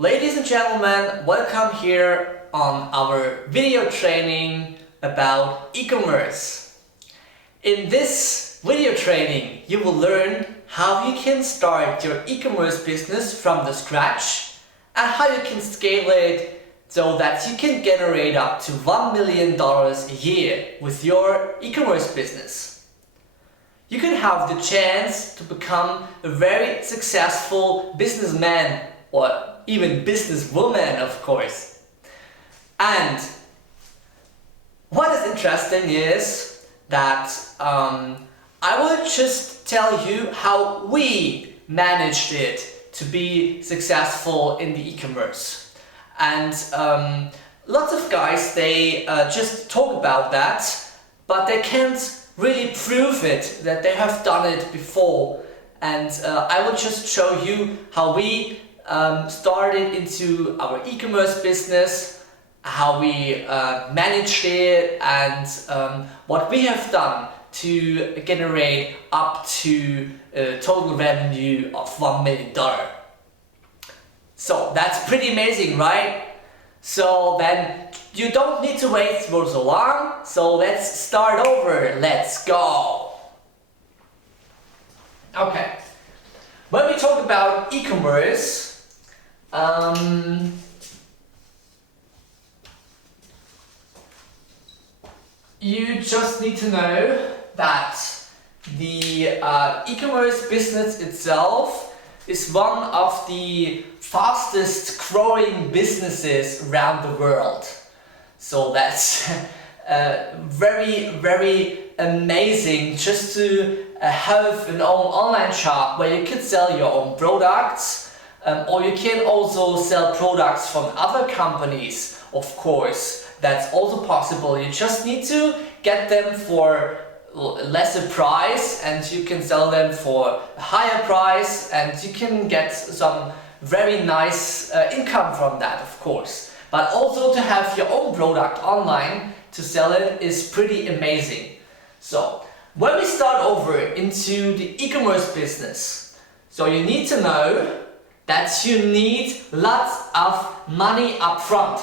Ladies and gentlemen, welcome here on our video training about e-commerce. In this video training, you will learn how you can start your e-commerce business from the scratch and how you can scale it so that you can generate up to $1 million a year with your e-commerce business. You can have the chance to become a very successful businessman or even businesswoman, of course. And what is interesting is that I will just tell you how we managed it to be successful in the e-commerce. And lots of guys, they just talk about that, but they can't really prove it that they have done it before. And I will just show you how we started into our e-commerce business, how we managed it, and what we have done to generate up to a total revenue of $1 million. So that's pretty amazing, right? So then you don't need to wait for so long, so let's start over. Let's go. Okay, when we talk about e-commerce, you just need to know that the e-commerce business itself is one of the fastest growing businesses around the world. So that's very amazing just to have an own online shop where you can sell your own products. Or you can also sell products from other companies, of course. That's also possible. You just need to get them for a lesser price and you can sell them for a higher price and you can get some very nice income from that, of course. But also to have your own product online to sell it is pretty amazing. So when we start over into the e-commerce business, so you need to know that you need lots of money up front,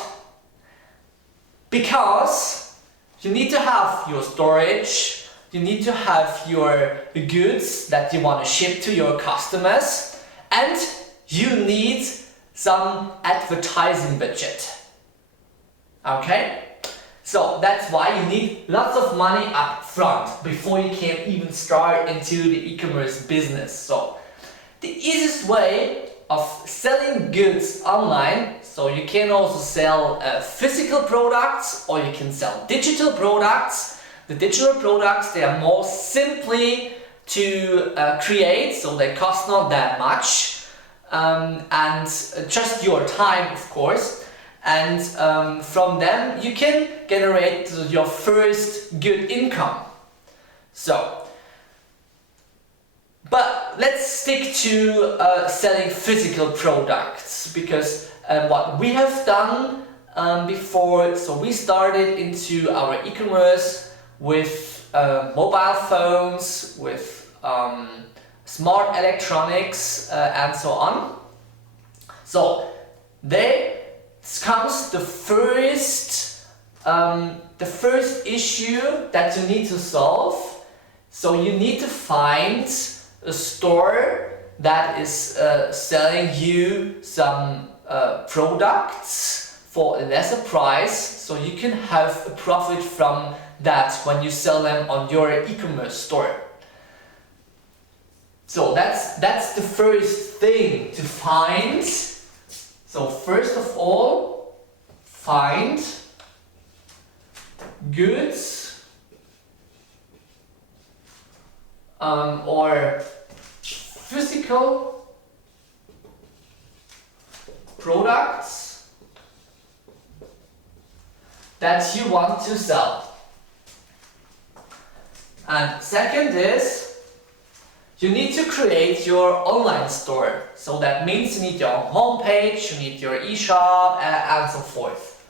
because you need to have your storage, you need to have your goods that you want to ship to your customers, and you need some advertising budget. Okay? So that's why you need lots of money up front before you can even start into the e-commerce business. So the easiest way of selling goods online, so you can also sell physical products or you can sell digital products. The digital products, they are more simply to create, so they cost not that much, and just your time, of course. And from them you can generate your first good income. So but let's stick to selling physical products, because what we have done before, so we started into our e-commerce with mobile phones, with smart electronics and so on. So there comes the first issue that you need to solve. So you need to find a store that is selling you some products for a lesser price, so you can have a profit from that when you sell them on your e-commerce store. So that's the first thing to find. So first of all, find goods or physical products that you want to sell. And second is, you need to create your online store. So that means you need your own homepage, you need your e-shop and so forth.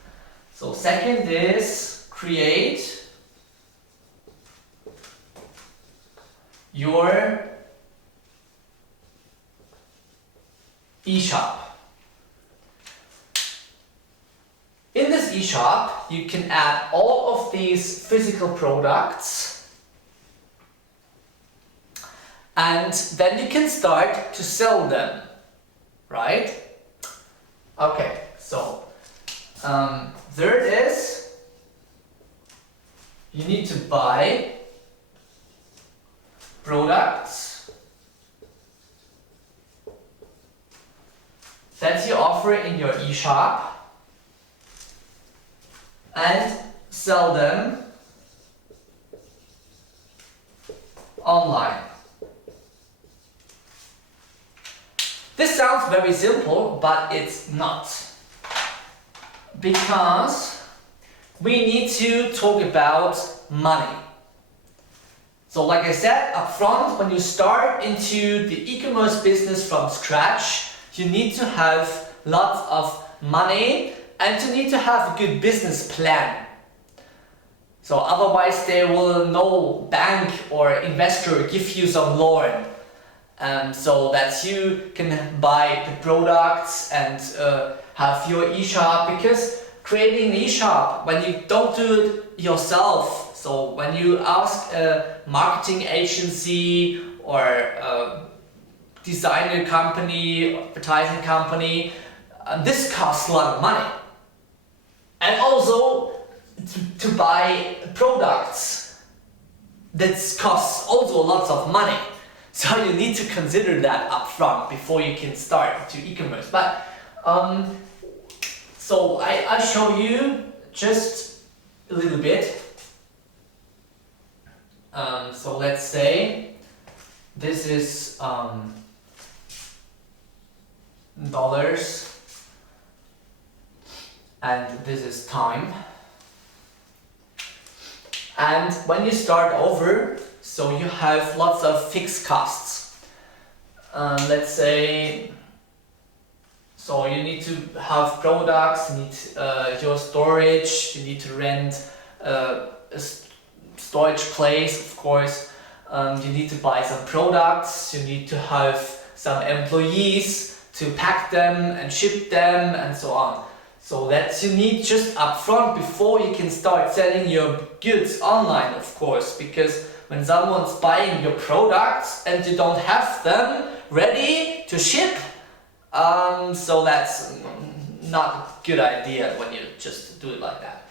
So second is create your e-shop. eShop, you can add all of these physical products, and then you can start to sell them, right? Okay, so there it is. You need to buy products that you offer in your eShop and sell them online. This sounds very simple, but it's not. Because we need to talk about money. So like I said up front, when you start into the e-commerce business from scratch, you need to have lots of money and you need to have a good business plan. So otherwise there will no bank or investor give you some loan. So that you can buy the products and have your e-shop, because creating an e-shop, when you don't do it yourself, so when you ask a marketing agency or a designer company, advertising company, this costs a lot of money. And also to buy products, that costs also lots of money. So you need to consider that up front before you can start to e-commerce. But so I show you just a little bit. So let's say this is dollars and this is time. And when you start over, so you have lots of fixed costs. Let's say, so you need to have products, you need your storage, you need to rent a storage place, of course. You need to buy some products, you need to have some employees to pack them and ship them and so on. So that you need just upfront before you can start selling your goods online, of course, because when someone's buying your products and you don't have them ready to ship, so that's not a good idea when you just do it like that.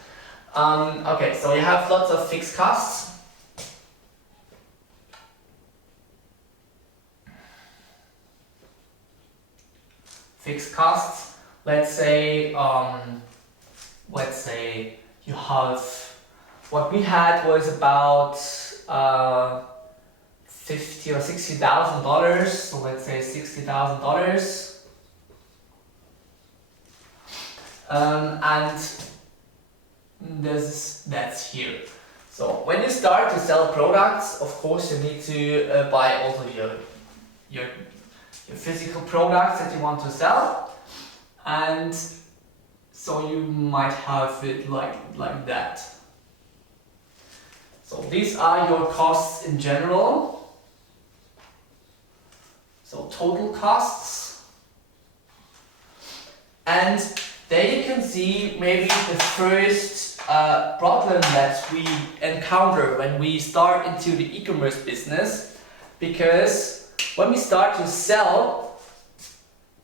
Okay, so you have lots of fixed costs. Fixed costs. Let's say you have, what we had was about $50,000 or $60,000. So let's say $60,000, and that's here. So when you start to sell products, of course you need to buy also your physical products that you want to sell. And so you might have it like that. So these are your costs in general. So total costs. And there you can see maybe the first problem that we encounter when we start into the e-commerce business. Because when we start to sell,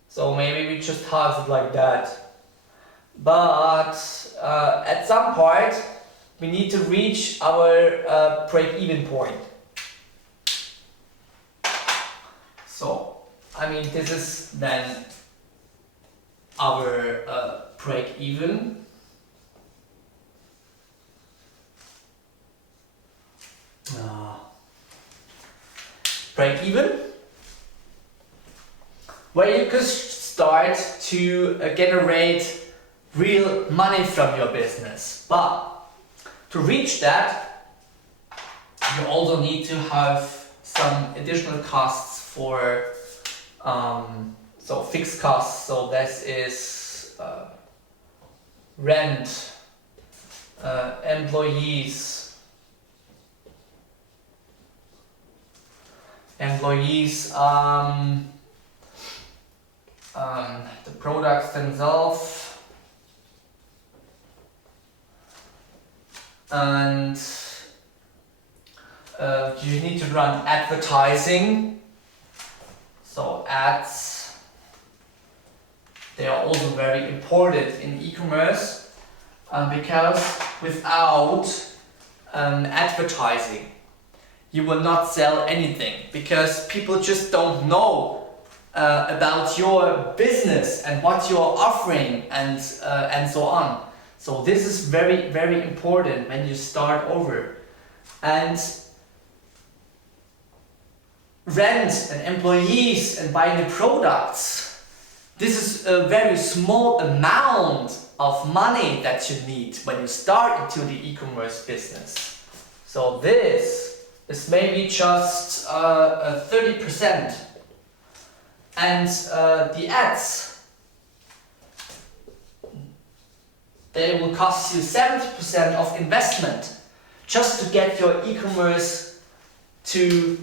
so maybe we just have it like that. But at some point, we need to reach our break-even point. So, I mean, this is then our break-even. Break-even, where you could start to generate real money from your business. But to reach that, you also need to have some additional costs for so fixed costs. So this is rent, employees, the products themselves, and you need to run advertising. So ads, they are also very important in e-commerce, because without advertising you will not sell anything, because people just don't know about your business and what you're offering and so on. So this is very, very important when you start over. And rent and employees and buying the products, this is a very small amount of money that you need when you start into the e-commerce business. So this is maybe just 30%. And the ads, they will cost you 70% of investment just to get your e-commerce to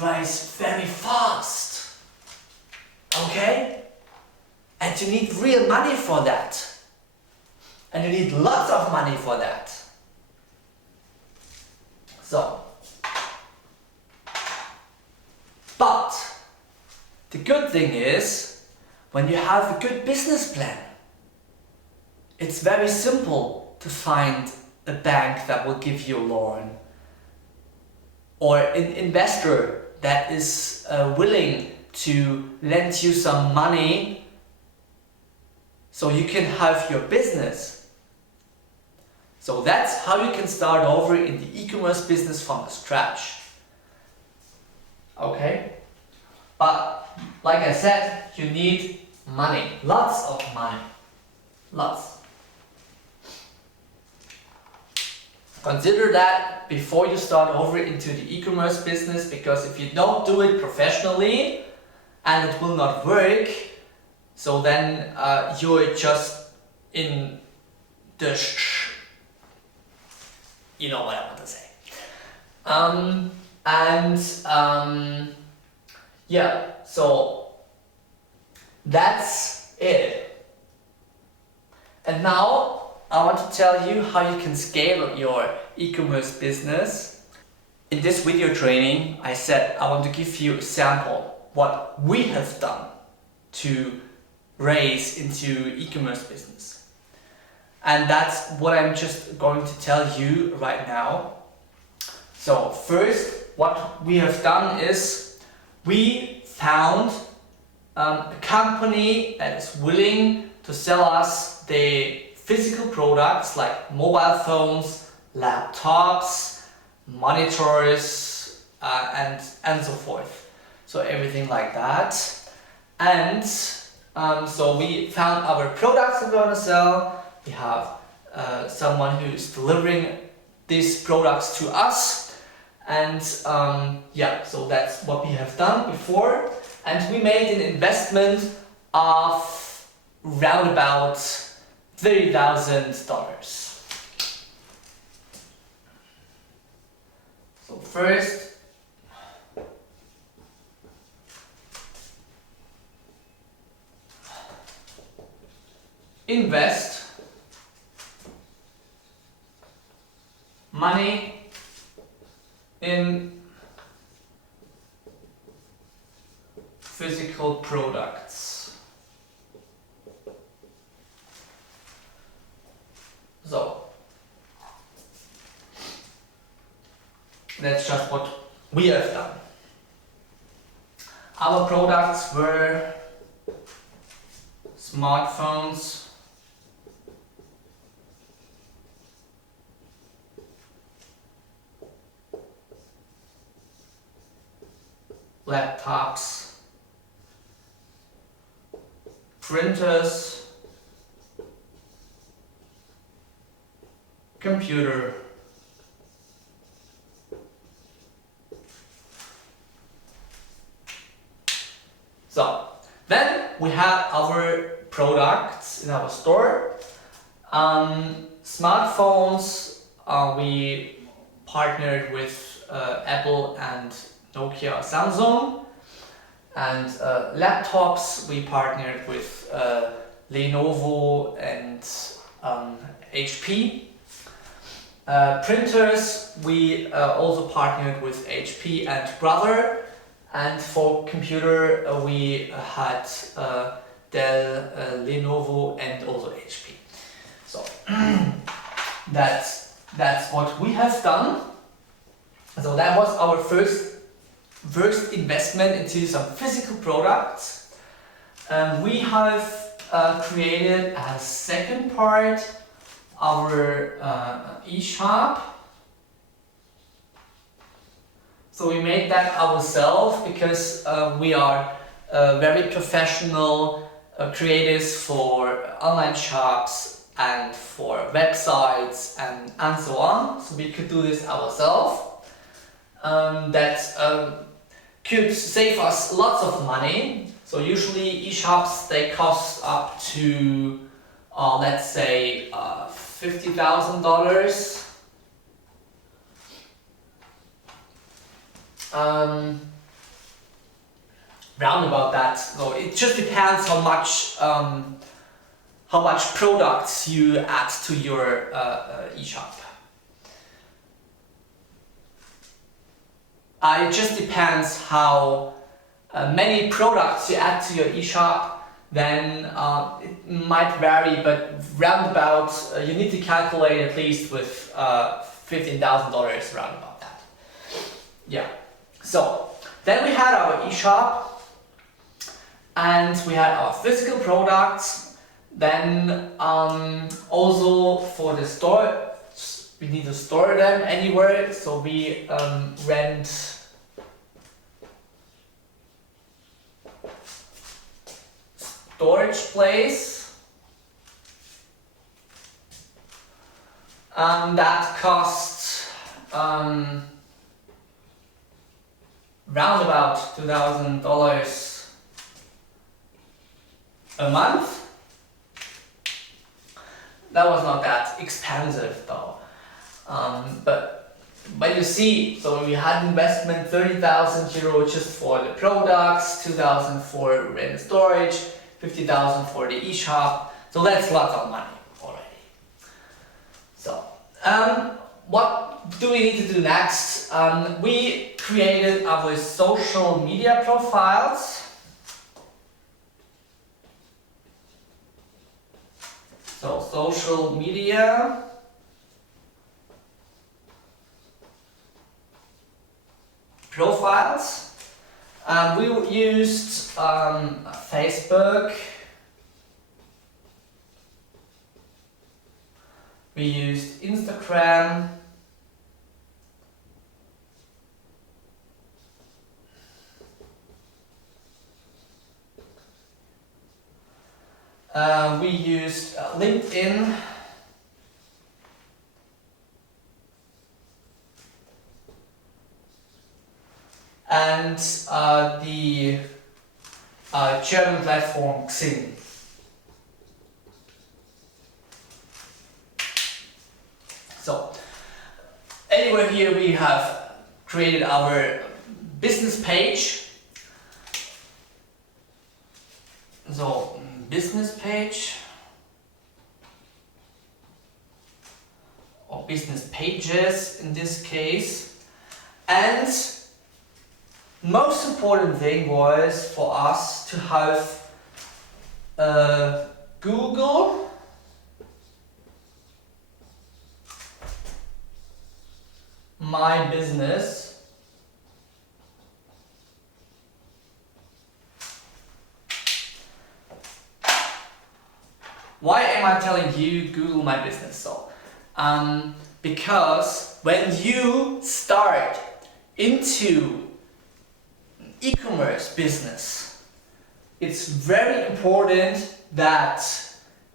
rise very fast. Okay? And you need real money for that. And you need lots of money for that. So, but the good thing is, when you have a good business plan, it's very simple to find a bank that will give you a loan, or an investor that is willing to lend you some money so you can have your business. So that's how you can start over in the e-commerce business from scratch. Okay? But like I said, you need money, lots of money, lots. Consider that before you start over into the e-commerce business, because if you don't do it professionally and it will not work, so then you're just in the you know what I want to say. Yeah, so that's it. And now I want to tell you how you can scale your e-commerce business. In this video training, I said I want to give you a sample what we have done to raise into e-commerce business. And that's what I'm just going to tell you right now. So first, what we have done is we found a company that is willing to sell us the physical products like mobile phones, laptops, monitors, and so forth. So everything like that. And so we found our products that we want to sell. We have someone who is delivering these products to us. And yeah, so that's what we have done before. And we made an investment of round about $30,000. So first, invest money in physical products. So that's just what we have done. Our products were smartphones, laptops, printers, computer, so then we have our products in our store. Smartphones, we partnered with Apple and Nokia, Samsung, and laptops we partnered with Lenovo and HP. Printers, we also partnered with HP and Brother, and for computer we had Dell, Lenovo, and also HP. So that's what we have done. So that was our first investment into some physical products. We have created a second part, our eShop. So we made that ourselves because we are very professional creators for online shops and for websites and so on. So we could do this ourselves. That could save us lots of money. So usually eShops, they cost up to let's say $50,000. Round about that. So it just depends how much products you add to your eShop. It just depends how many products you add to your eShop. Then it might vary, but round about you need to calculate at least with $15,000 round about that. Yeah. So then we had our eShop, and we had our physical products. Then also for the store, we need to store them anywhere. So we rent storage place. That costs round about $2,000 a month. That was not that expensive though. But you see, so we had investment 30,000 euro just for the products, 2,000 for rent and storage, 50,000 for the eShop. So that's lots of money already. So what do we need to do next? We created our social media profiles. So social media. Profiles. We used Facebook. We used Instagram. We used LinkedIn. And the German platform Xing. So anywhere here we have created our business page. So business page or business pages in this case. And most important thing was for us to have Google My Business Why am I telling you Google My Business? So, because when you start into e-commerce business, it's very important that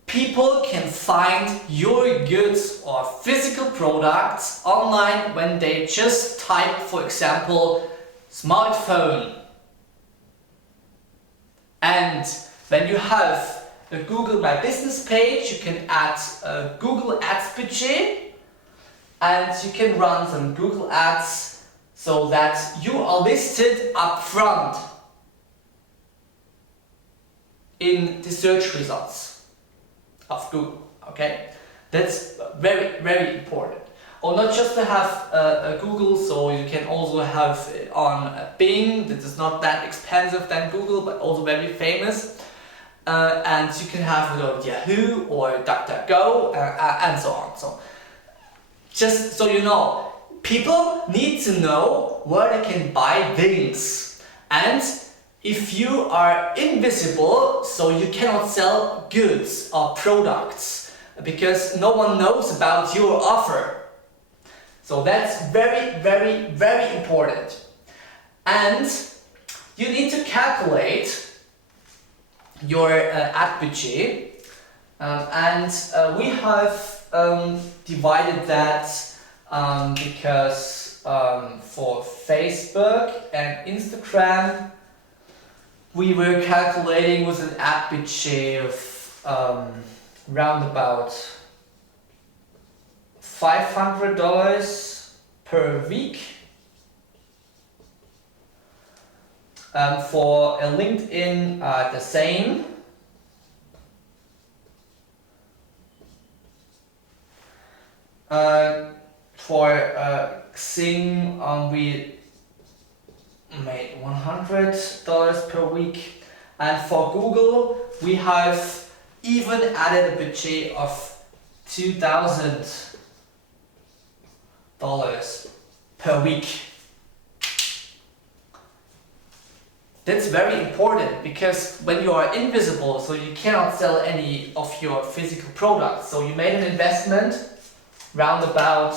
people can find your goods or physical products online when they just type, for example, smartphone. And when you have the Google My Business page, you can add a Google Ads budget, and you can run some Google Ads so that you are listed up front in the search results of Google. Okay, that's very, very important. or not just to have a Google, so you can also have it on Bing, that is not that expensive than Google, but also very famous. And you can have it on Yahoo or DuckDuckGo and so on. So just so you know, people need to know where they can buy things. And if you are invisible, so you cannot sell goods or products because no one knows about your offer. So that's very, very, very important. And you need to calculate your ad budget, and we have divided that because for Facebook and Instagram we were calculating with an ad budget of round about $500 per week. For a LinkedIn, the same. For Xing, we made $100 per week, and for Google, we have even added a budget of $2,000 per week. That's very important because when you are invisible, so you cannot sell any of your physical products. So you made an investment round about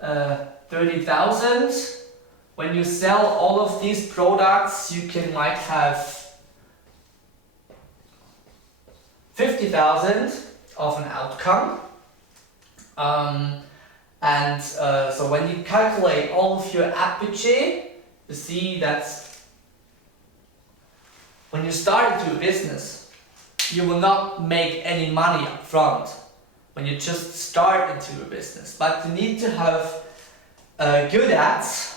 30,000. When you sell all of these products, you can like have 50,000 of an outcome. So when you calculate all of your ad budget, you see that when you start into a business, you will not make any money up front when you just start into a business. But you need to have good ads,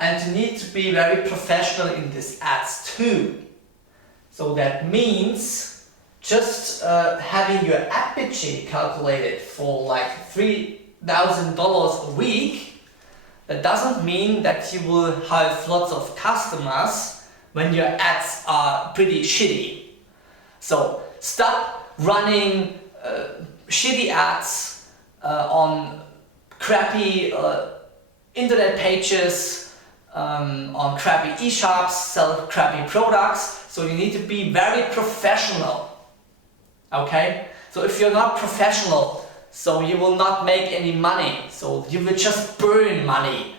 and you need to be very professional in these ads too. So that means just having your ad budget calculated for like $3,000 a week, that doesn't mean that you will have lots of customers when your ads are pretty shitty. So stop running shitty ads on crappy internet pages, on crappy e-shops, sell crappy products. So you need to be very professional. Okay? So if you're not professional, so you will not make any money. So you will just burn money.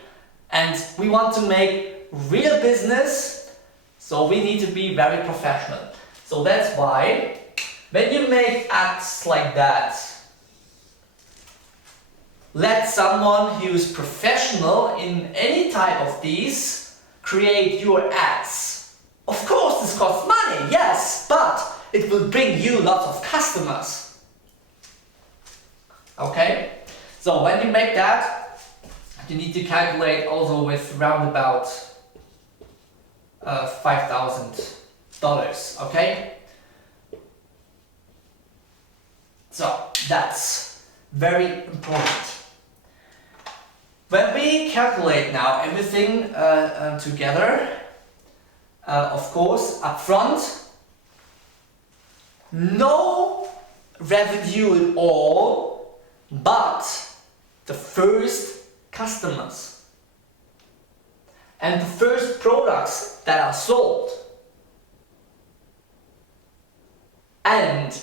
And we want to make real business. So we need to be very professional. So that's why when you make ads like that, let someone who's professional in any type of these create your ads. Of course this costs money, yes, but it will bring you lots of customers. Okay? So when you make that, you need to calculate also with round about $5,000, okay? So that's very important. When we calculate now everything together, of course, upfront, no revenue at all, but the first customers and the first products that are sold. And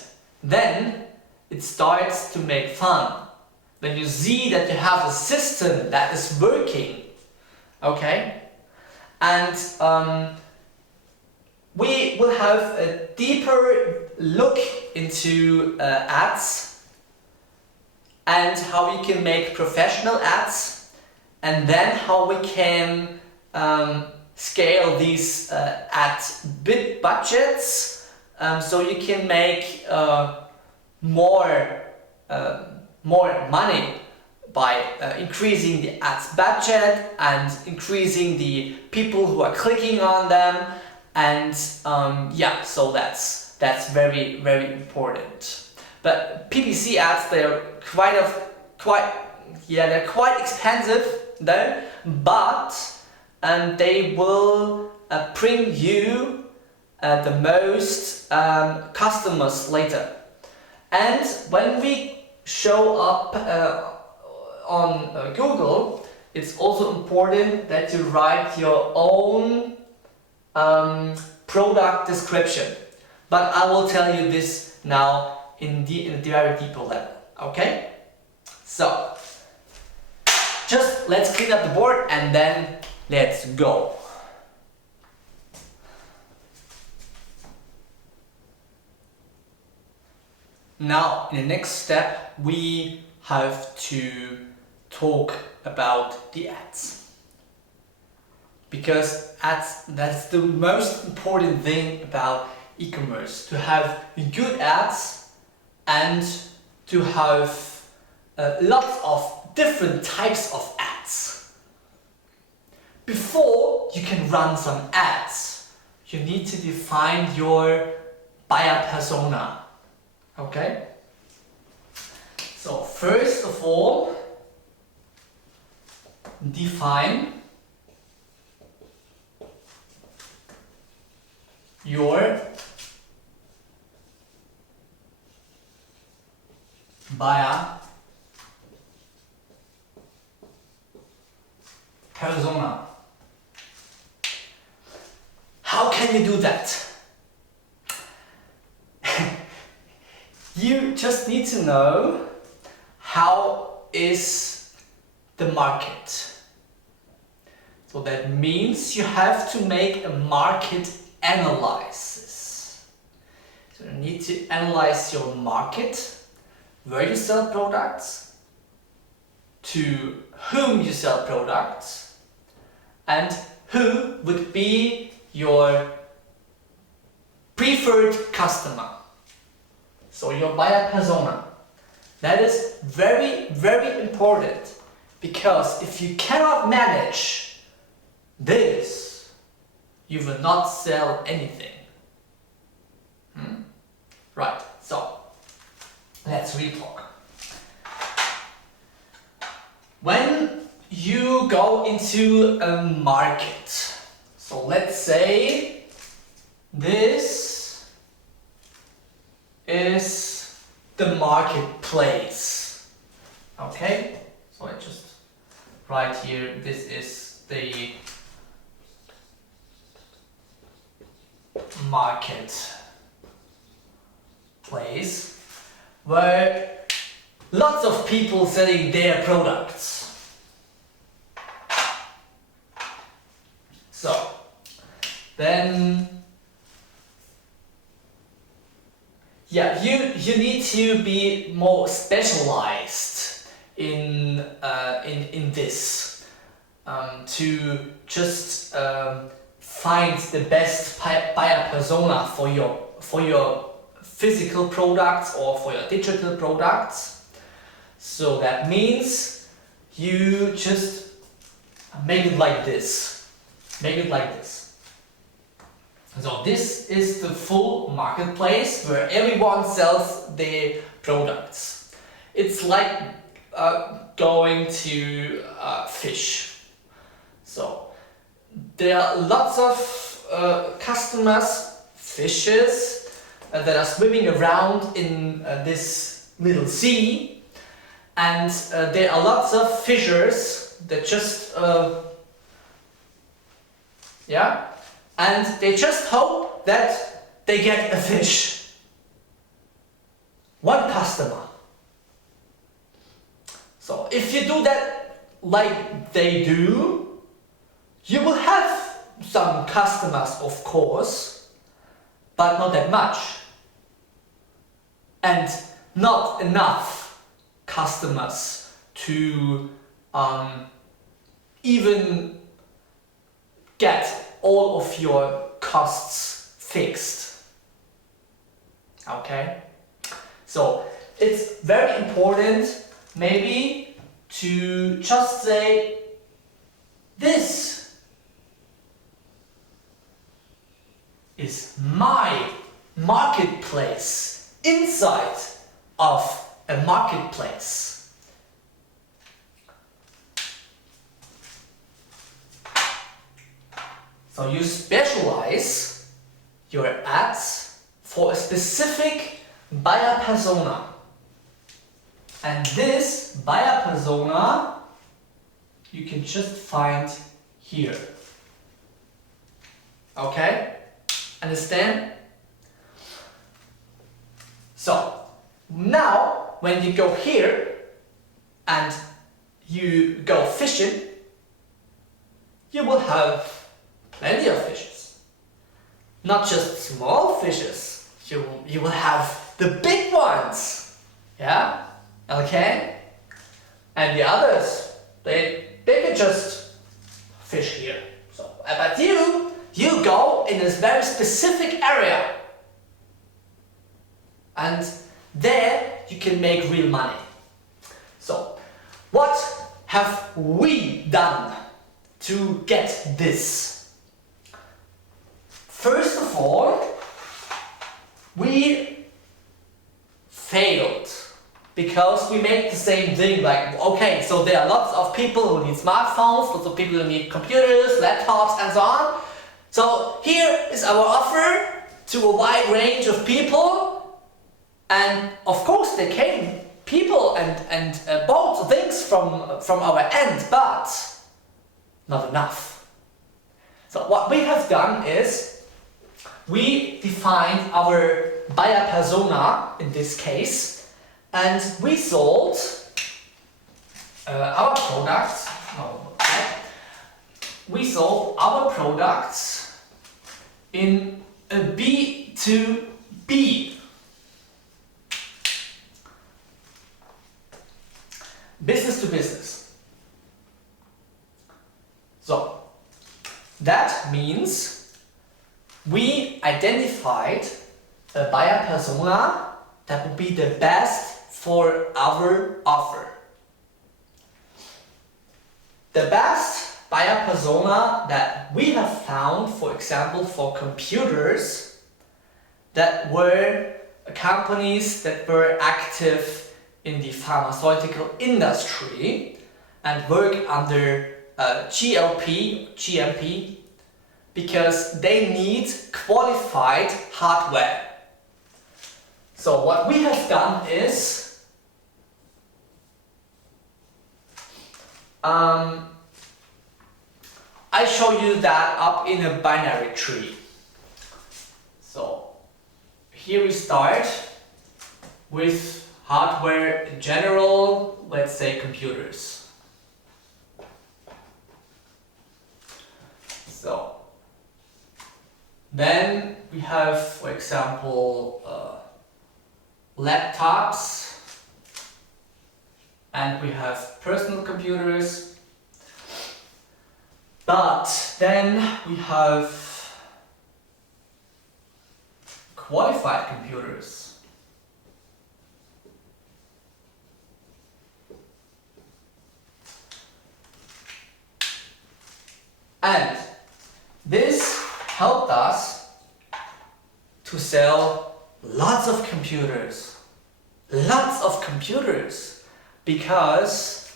then it starts to make fun when you see that you have a system that is working. Okay? And we will have a deeper look into ads and how we can make professional ads, and then how we can scale these ad bid budgets, so you can make more money by increasing the ads budget and increasing the people who are clicking on them, and yeah, so that's very, very important. But PPC ads, they're quite they're quite expensive though, but they will bring you the most customers later. And when we show up on Google, it's also important that you write your own product description. But I will tell you this now in the very deeper level. Okay? So just let's clean up the board and then let's go. Now, in the next step, we have to talk about the ads. Because ads, that's the most important thing about e-commerce. To have good ads and to have lots of different types of ads. Before you can run some ads, you need to define your buyer persona. Okay? So first of all, define your buyer persona. How can you do that? You just need to know how is the market. So that means you have to make a market analysis. So you need to analyze your market, where you sell products, to whom you sell products, and who would be your preferred customer. So your buyer persona. That is very, very important, because if you cannot manage this, you will not sell anything. Right, so let's retalk. When you go into a market, so let's say this is the marketplace. Okay, so I just write here, this is the marketplace, where lots of people selling their products. So then you need to be more specialized in this to just find the best buyer persona for your physical products or for your digital products. So that means you just make it like this. Make it like this. So this is the full marketplace where everyone sells their products. It's like going to fish. So there are lots of customers, fishes that are swimming around in this little sea, and there are lots of fishers that just and they just hope that they get a fish. One customer. So if you do that like they do, you will have some customers, of course, but not that much. And not enough customers to even get all of your costs fixed. Okay? So it's very important maybe to just say this is my marketplace inside of a marketplace. So you specialize your ads for a specific buyer persona. And this buyer persona you can just find here. Okay? Understand? So now when you go here and you go fishing, you will have plenty of fishes. Not just small fishes, you will have the big ones. Yeah? Okay? And the others, they can just fish here. So, but you go in this very specific area. And there you can make real money. So, what have we done to get this? First of all, we failed because we made the same thing, like, okay, so there are lots of people who need smartphones, lots of people who need computers, laptops, and so on. So here is our offer to a wide range of people, and of course there came people and bought things from our end, but not enough. So what we have done is we defined our buyer persona in this case, and we sold our products. We sold our products in a B2B. Business to business. So that means we identified a buyer persona that would be the best for our offer. The best buyer persona that we have found, for example, for computers, that were companies that were active in the pharmaceutical industry and work under GMP, because they need qualified hardware. So what we have done is I show you that up in a binary tree. So here we start with hardware in general, let's say computers. So then we have, for example, laptops, and we have personal computers, but then we have qualified computers. And this helped us to sell lots of computers. Lots of computers, because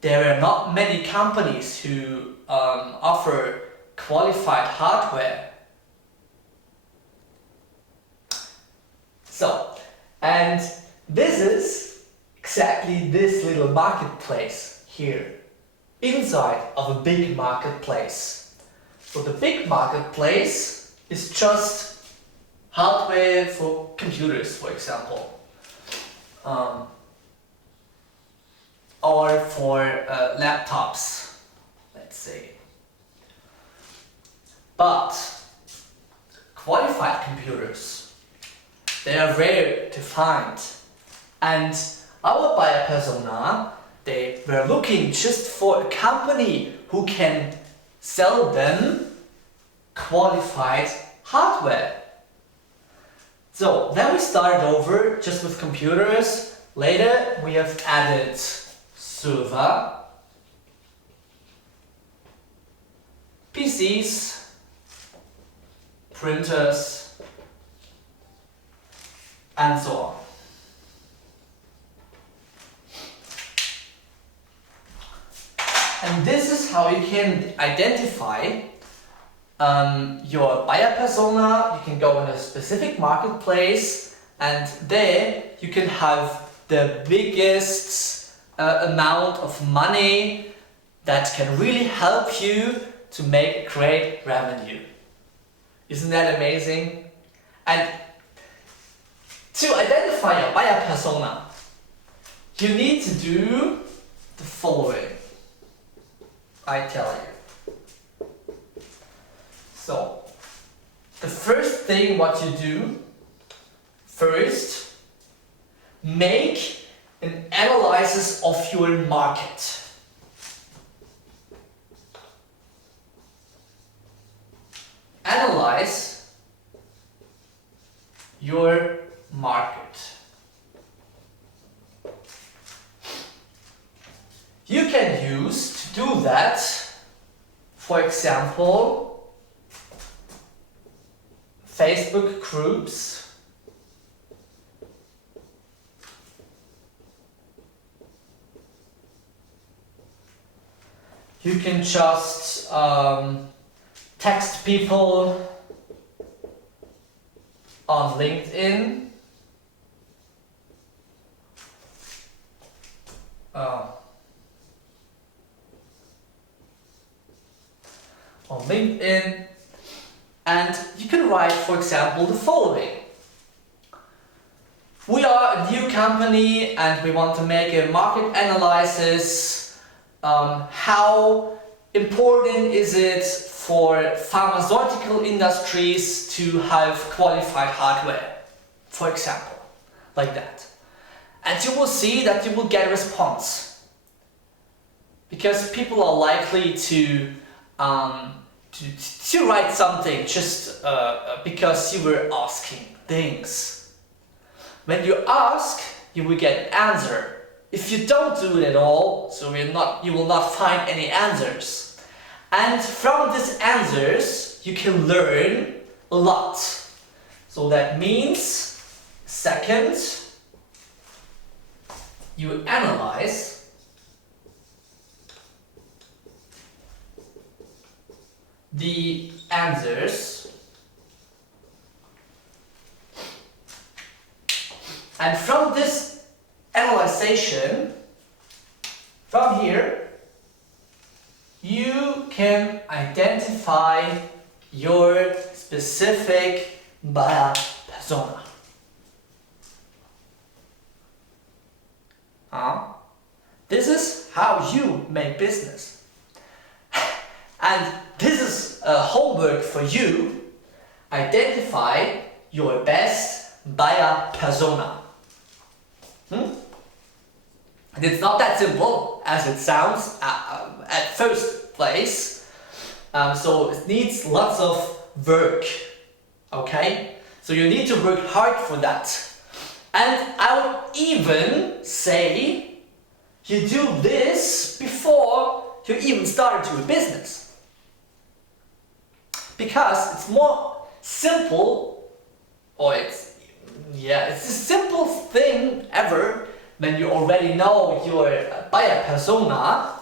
there are not many companies who offer qualified hardware. So, and this is exactly this little marketplace here, inside of a big marketplace. So the big marketplace is just hardware for computers, for example, or for laptops, let's say. But qualified computers, they are rare to find, and our buyer persona, they were looking just for a company who can sell them qualified hardware. So then we started over just with computers. Later we have added server, PCs, printers, and so on. And this is is how you can identify your buyer persona. You can go in a specific marketplace, and there you can have the biggest amount of money that can really help you to make great revenue. Isn't that amazing? And to identify your buyer persona, you need to do the following. I tell you. So, the first thing what you do, first, make an analysis of your market. Analyze your market. You can use, to do that, for example, Facebook groups, you can just text people on LinkedIn. On LinkedIn, and you can write, for example, the following. We are a new company and we want to make a market analysis. How important is it for pharmaceutical industries to have qualified hardware, for example, like that. And you will see that you will get a response, because people are likely to write something just because you were asking things. When you ask, you will get an answer. If you don't do it at all, so you will not find any answers. And from these answers, you can learn a lot. So that means, second, you analyze the answers, and from this analyzation, from here, you can identify your specific buyer persona. This is how you make business. And this is a homework for you. Identify your best buyer persona. And it's not that simple as it sounds at first place. So it needs lots of work. Okay? So you need to work hard for that. And I would even say you do this before you even start your business. Because it's more simple, or it's the simplest thing ever when you already know your buyer persona,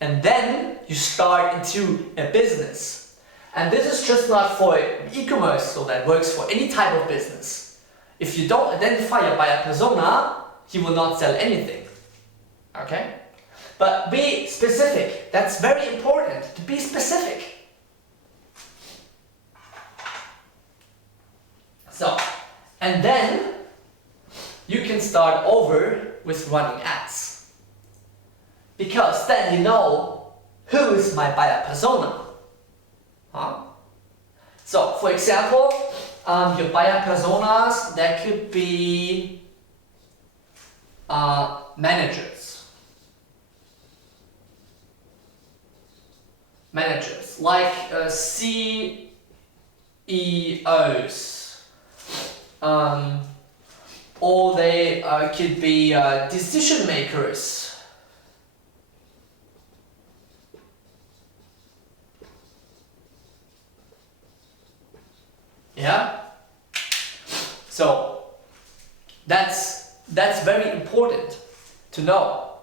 and then you start into a business. And this is just not for e-commerce, so that works for any type of business. If you don't identify your buyer persona, you will not sell anything. Okay? But be specific. That's very important, to be specific. So, and then you can start over with running ads. Because then you know who is my buyer persona. So, for example, your buyer personas, that could be managers. Managers, like CEOs. Or they could be decision makers. Yeah? So that's very important to know.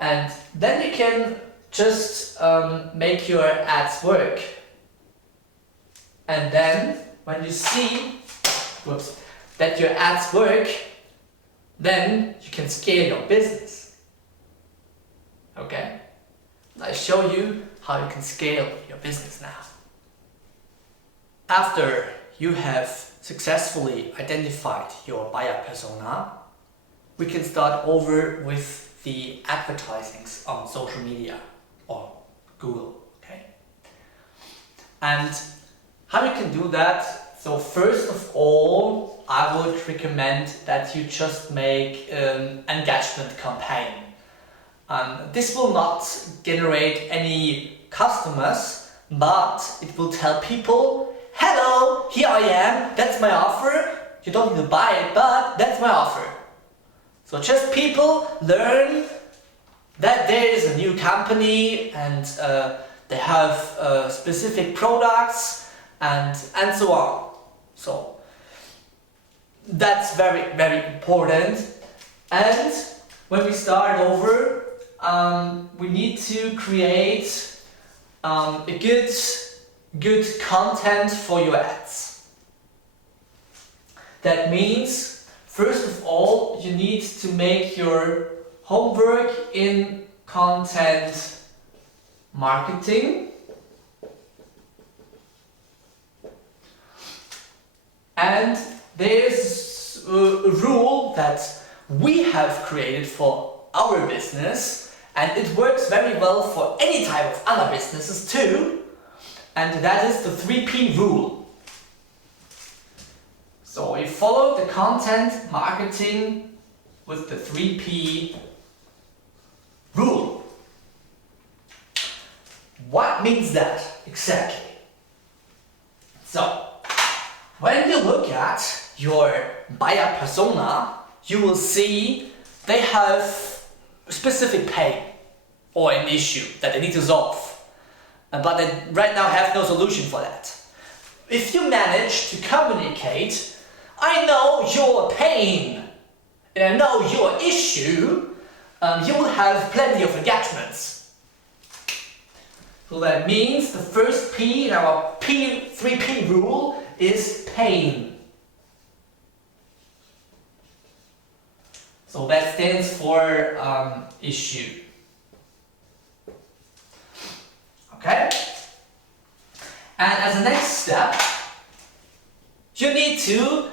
And then you can just make your ads work. And then when you see that your ads work, then you can scale your business. Okay? I show you how you can scale your business now. After you have successfully identified your buyer persona, we can start over with the advertisings on social media or Google. Okay? And how you can do that? So first of all, I would recommend that you just make an engagement campaign. This will not generate any customers, but it will tell people, hello, here I am, that's my offer. You don't need to buy it, but that's my offer. So just people learn that there is a new company and they have specific products and so on. So that's very, very important. And when we start over, we need to create a good content for your ads. That means, first of all, you need to make your homework in content marketing. And there's a rule that we have created for our business, and it works very well for any type of other businesses too, and that is the 3P rule. So we follow the content marketing with the 3P rule. What means that exactly? So, when you look at your buyer persona, you will see they have a specific pain or an issue that they need to solve, but they right now have no solution for that. If you manage to communicate, I know your pain and I know your issue, you will have plenty of engagements. So that means the first P in our 3P rule is pain. So that stands for issue. Okay? And as a next step, you need to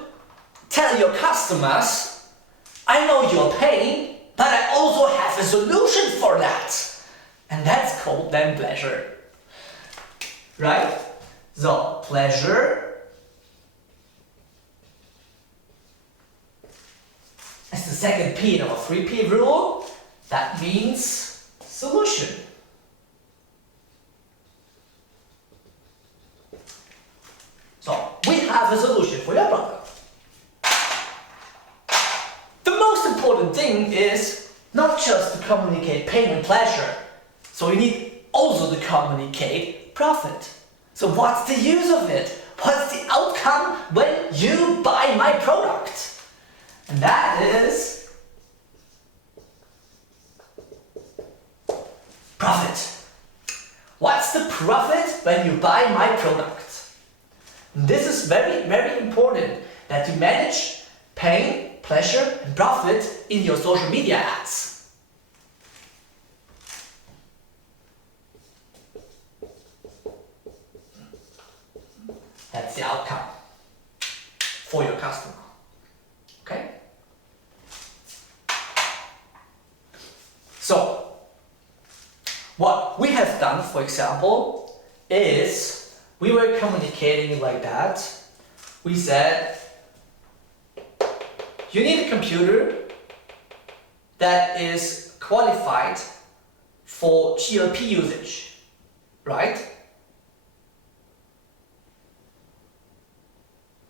tell your customers, I know your pain, but I also have a solution for that. And that's called then pleasure. Right? So, pleasure as the second P in our 3P rule, that means solution. So, we have a solution for your problem. The most important thing is not just to communicate pain and pleasure. So you need also to communicate profit. So what's the use of it? What's the outcome when you buy my product? And that is profit. What's the profit when you buy my product? This is very, very important that you manage pain, pleasure, and profit in your social media ads. That's the outcome for your customer. Okay? So, what we have done, for example, is we were communicating like that. We said, you need a computer that is qualified for GLP usage, right?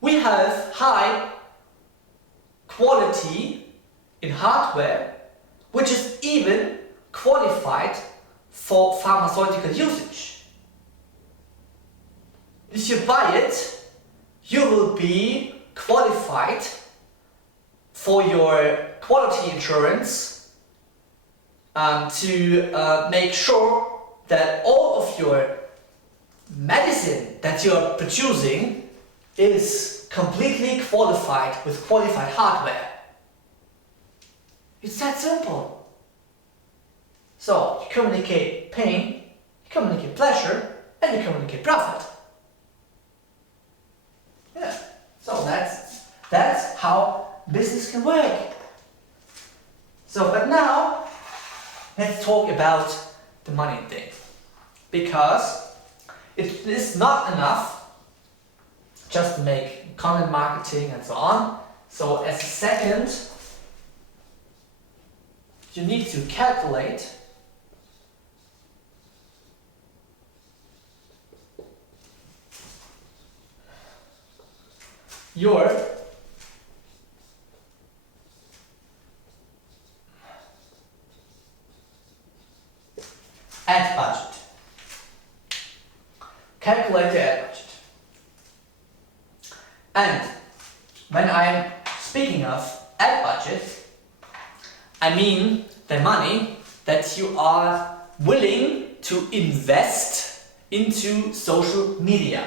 We have high quality in hardware, which is even qualified for pharmaceutical usage. If you buy it, you will be qualified for your quality insurance to make sure that all of your medicine that you're producing is completely qualified with qualified hardware. It's that simple. So you communicate pain, you communicate pleasure, and you communicate profit. Yeah. So that's how business can work. So, but now let's talk about the money thing, because it is not enough just to make content marketing and so on. So as a second, you need to calculate your ad budget. Calculate the ad budget. And when I'm speaking of ad budget, I mean the money that you are willing to invest into social media.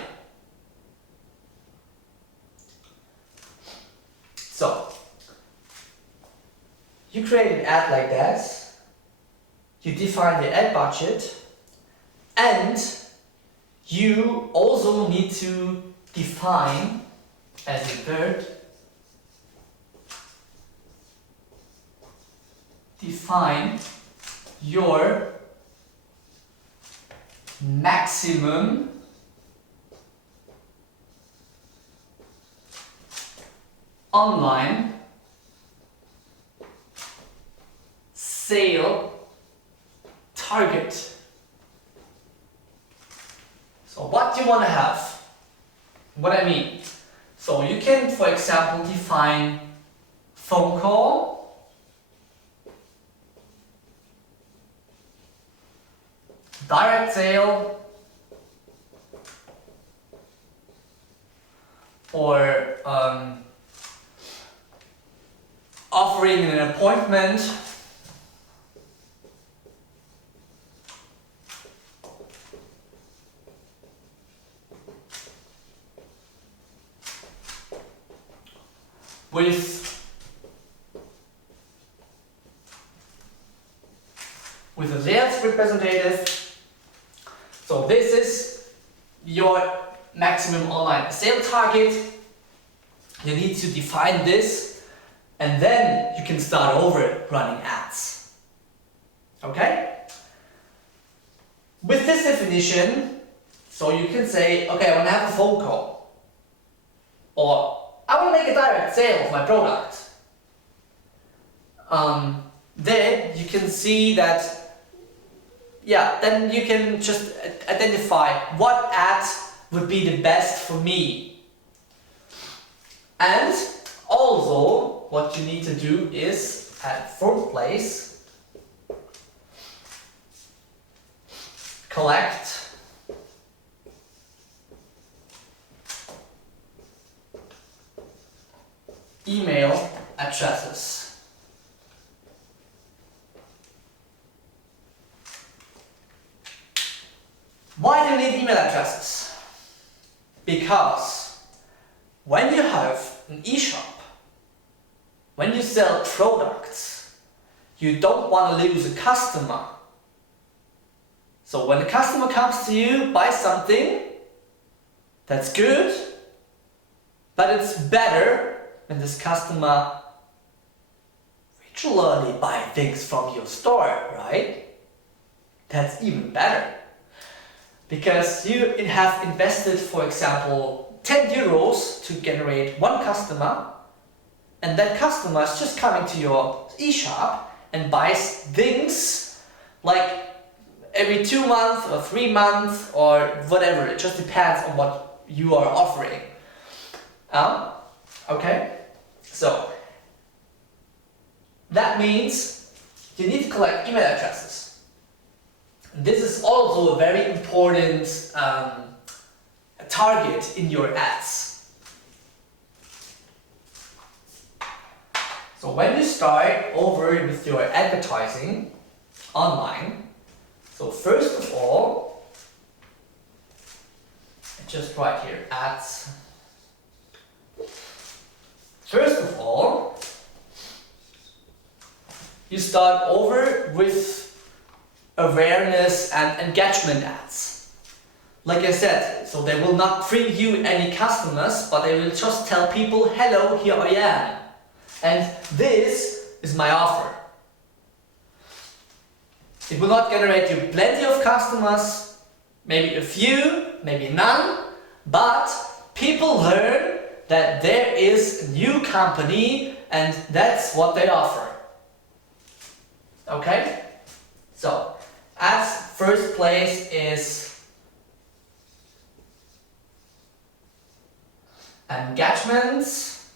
So, you create an ad like that, you define the ad budget, and you also need to define, as a third, define your maximum online sale target. So what do you want to have? What I mean? So you can, for example, define phone call, direct sale, or offering an appointment, with a sales representative. So this is your maximum online sale target. You need to define this, and then you can start over running ads. Okay? With this definition, so you can say, okay, I want to have a phone call, or I want to make a direct sale of my product. Then you can see that, yeah, then you can just identify what ad would be the best for me. And also, what you need to do is, at fourth place, collect email addresses. Why do you need email addresses? Because when you have an e-shop, when you sell products, you don't want to lose a customer. So when a customer comes to you, buy something, that's good, but it's better when this customer regularly buy things from your store, right? That's even better. Because you have invested, for example, 10 euros to generate one customer, and that customer is just coming to your e-shop and buys things like every 2 months or 3 months or whatever. It just depends on what you are offering. Okay? So, that means you need to collect email addresses. This is also a very important target in your ads. So when you start over with your advertising online, So first of all, just write here ads. First of all, you start over with awareness and engagement ads. Like I said, so they will not bring you any customers, but they will just tell people, hello, here I am. And this is my offer. It will not generate you plenty of customers, maybe a few, maybe none, but people learn that there is a new company and that's what they offer. Okay? So, ads first place is engagements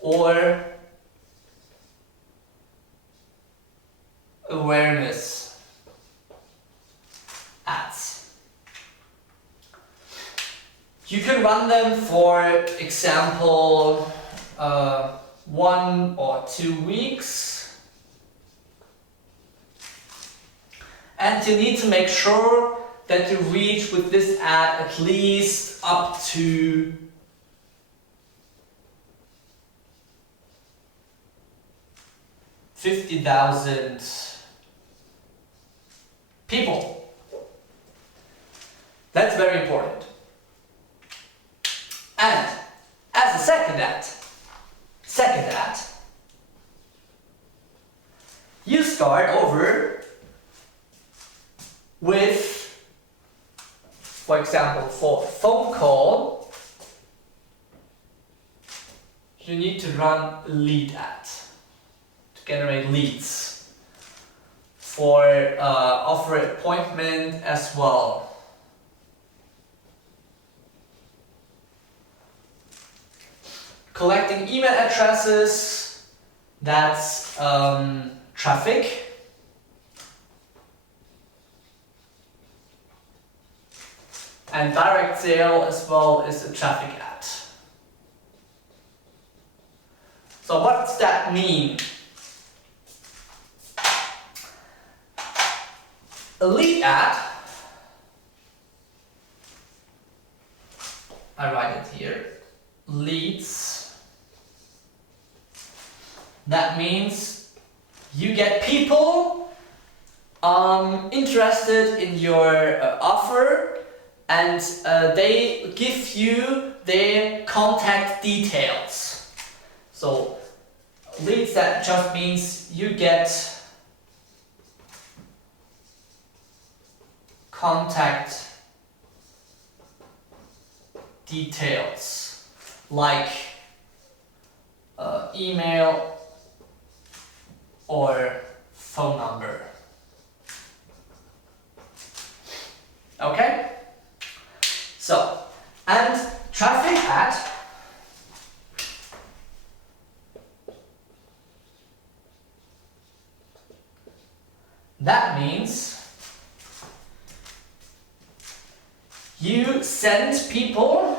or awareness ads. You can run them, for example, 1 or 2 weeks, and you need to make sure that you reach with this ad at least up to 50,000 people. That's very important. And as a second ad, you start over with, for example, for phone call, you need to run a lead ad to generate leads. For offer appointment as well. Collecting email addresses, that's traffic. And direct sale as well is a traffic ad. So what does that mean? A lead ad, I write it here, leads. That means you get people interested in your offer, and they give you their contact details. So leads, that just means you get contact details like email or phone number. Okay? So, and traffic ad, that means you send people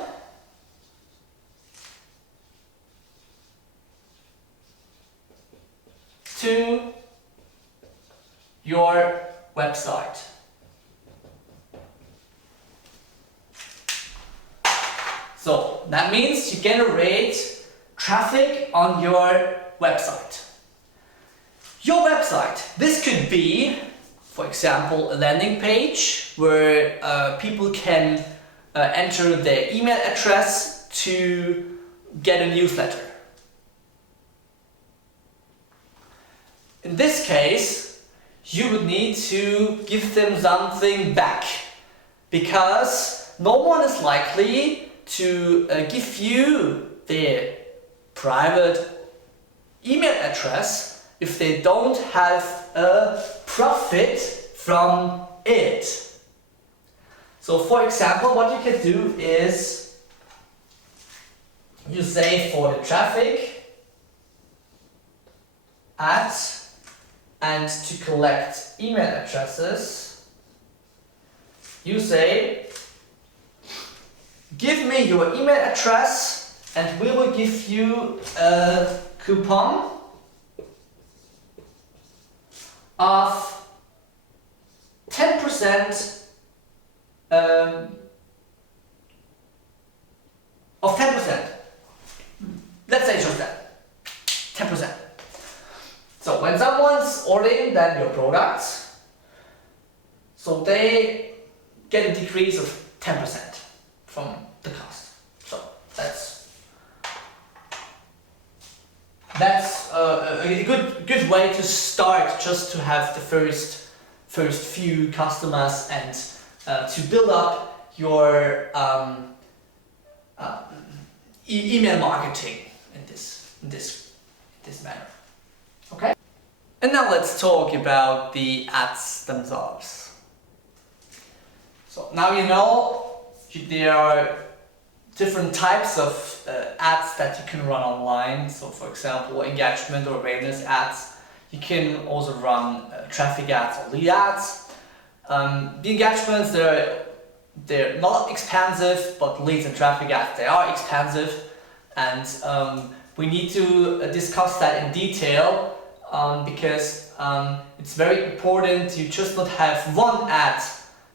to your website. So that means you generate traffic on your website. Your website, this could be, for example, a landing page where people can enter their email address to get a newsletter. In this case, you would need to give them something back, because no one is likely to give you their private email address if they don't have a profit from it. So for example, what you can do is you say for the traffic ads and to collect email addresses, you say, give me your email address and we will give you a coupon of 10% of 10%. Let's say just that, 10%. So when someone's ordering then your products, so they get a decrease of 10% from the cost. So that's a good way to start, just to have the first few customers and to build up your email marketing in this manner. Okay. And now let's talk about the ads themselves. So now you know there are different types of ads that you can run online. So for example, engagement or awareness ads. You can also run traffic ads or lead ads. The engagements, they're not expensive, but leads and traffic ads, they are expensive. And we need to discuss that in detail because it's very important to just not have one ad.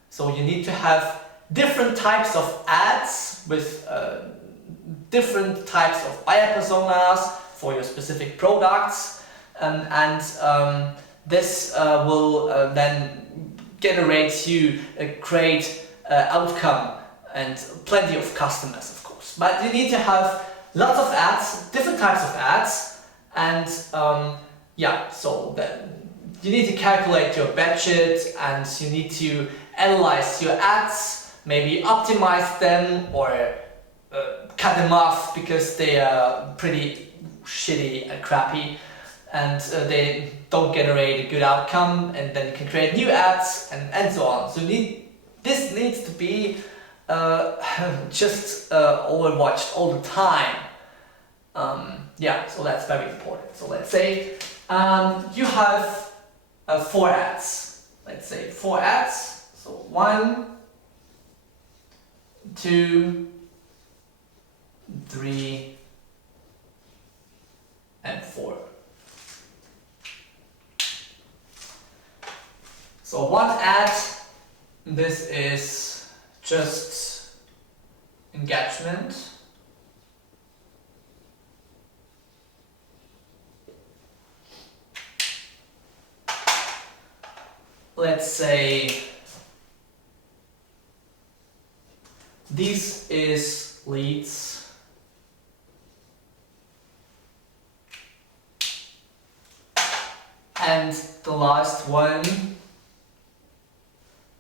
So you need to have different types of ads with different types of buyer personas for your specific products, and this will then generate you a great outcome and plenty of customers, of course. But you need to have lots of ads, different types of ads, and yeah, so then you need to calculate your budget and you need to analyze your ads, maybe optimize them or cut them off because they are pretty shitty and crappy and they don't generate a good outcome, and then you can create new ads and so on. So this needs to be just overwatched all the time. Yeah, so that's very important. So let's say you have 4 ads. Let's say 4 ads. So 1, 2, 3, and 4. So 1 ad, this is just engagement. Let's say this is leads. And the last one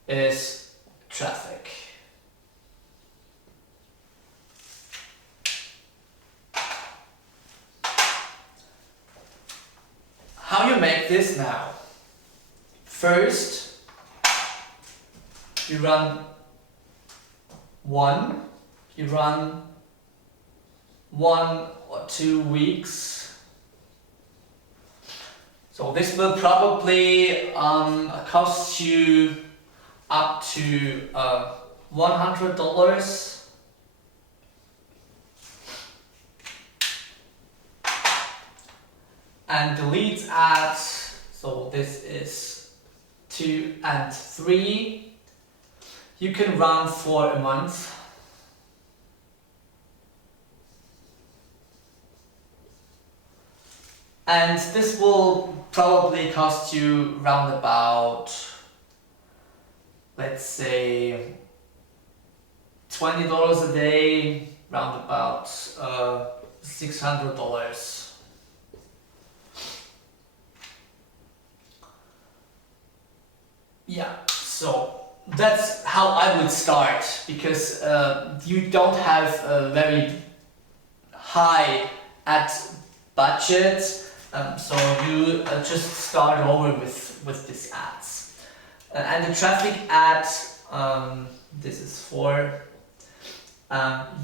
is traffic. How you make this now? First, you run 1 or 2 weeks. So this will probably cost you up to $100. And the leads ad, so this is 2 and 3, you can run for a month. And this will probably cost you round about, let's say, $20 a day, round about $600. Yeah, so that's how I would start, because you don't have a very high ad budget, so you just start over with these ads. And the traffic ad, this is for,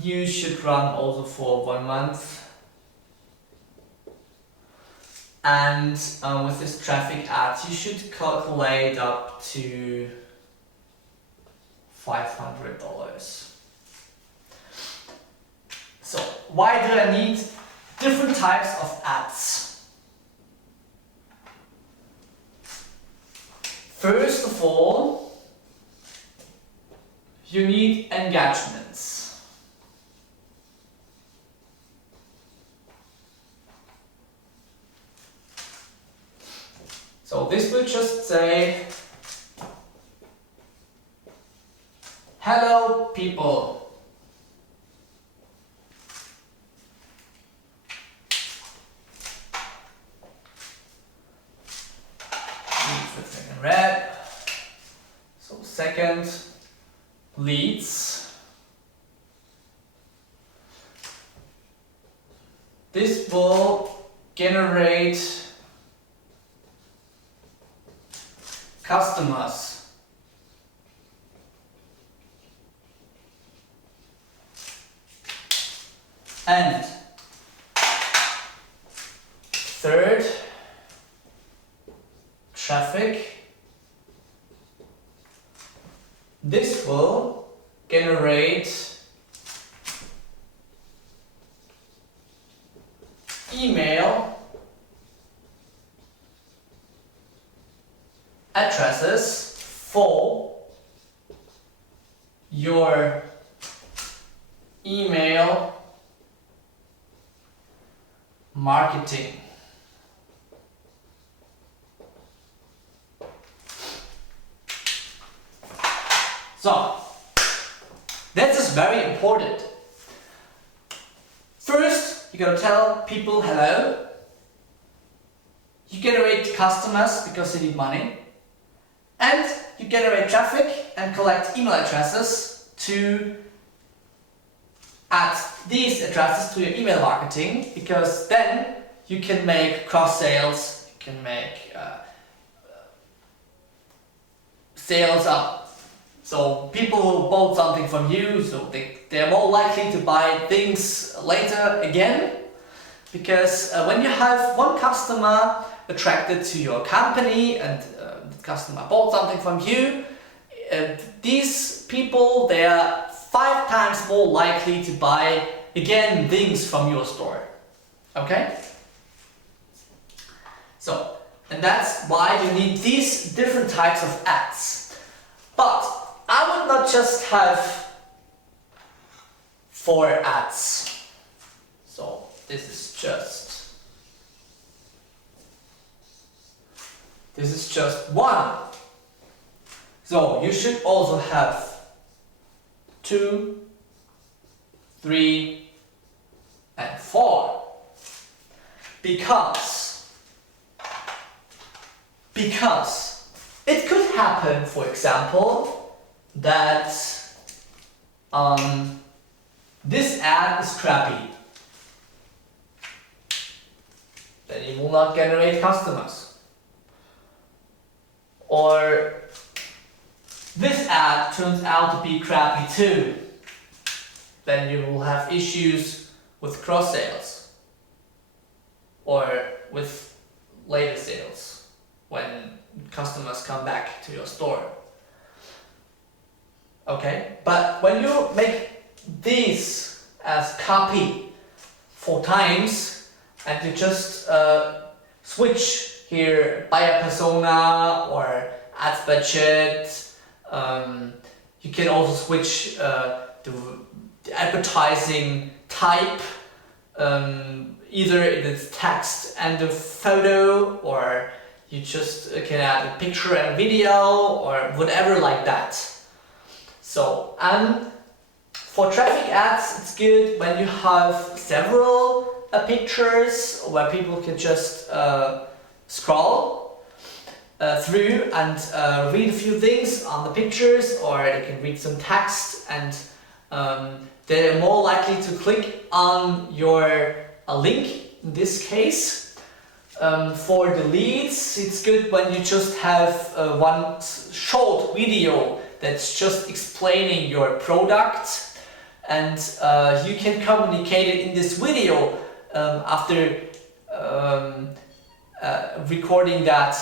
you should run also for 1 month. And with this traffic ad, you should calculate up to $500. So why do I need different types of ads? First of all, you need engagements. So this will just say, hello people. In red. So second, leads. This will generate customers. And third, traffic. This will generate email addresses for your email marketing. So, this is very important. First, you're gonna tell people hello. You generate customers because they need money. And you generate traffic and collect email addresses to add these addresses to your email marketing, because then you can make cross sales, you can make sales up. So people who bought something from you, so they're more likely to buy things later again, because when you have one customer attracted to your company and the customer bought something from you, these people, they are 5 times more likely to buy again things from your store. Okay? So, and that's why you need these different types of ads. But I would not just have 4 ads. So this is just 1. So you should also have 2, 3, and 4. Because it could happen, for example, that this ad is crappy. Then you will not generate customers. Or this ad turns out to be crappy too. Then you will have issues with cross sales or with later sales when customers come back to your store. Okay, but when you make these as copy 4 times and you just switch here buyer persona or ads budget, you can also switch the advertising type, either it's text and a photo, or you just can add a picture and video or whatever like that. So, and for traffic ads, it's good when you have several pictures where people can just scroll through and read a few things on the pictures, or they can read some text, and they're more likely to click on your link in this case. For the leads, it's good when you just have one short video that's just explaining your product, and you can communicate it in this video after recording that.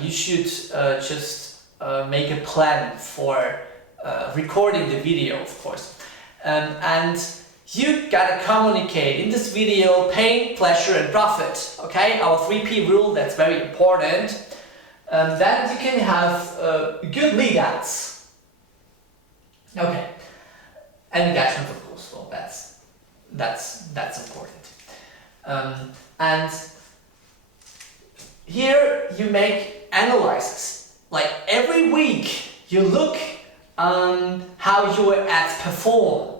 You should just make a plan for recording the video, of course, and you gotta communicate in this video pain, pleasure and profit. Okay, our 3P rule, that's very important. then you can have good lead ads. Okay, and engagement, of course. So that's important. And here you make analysis. Like every week you look how your ads perform.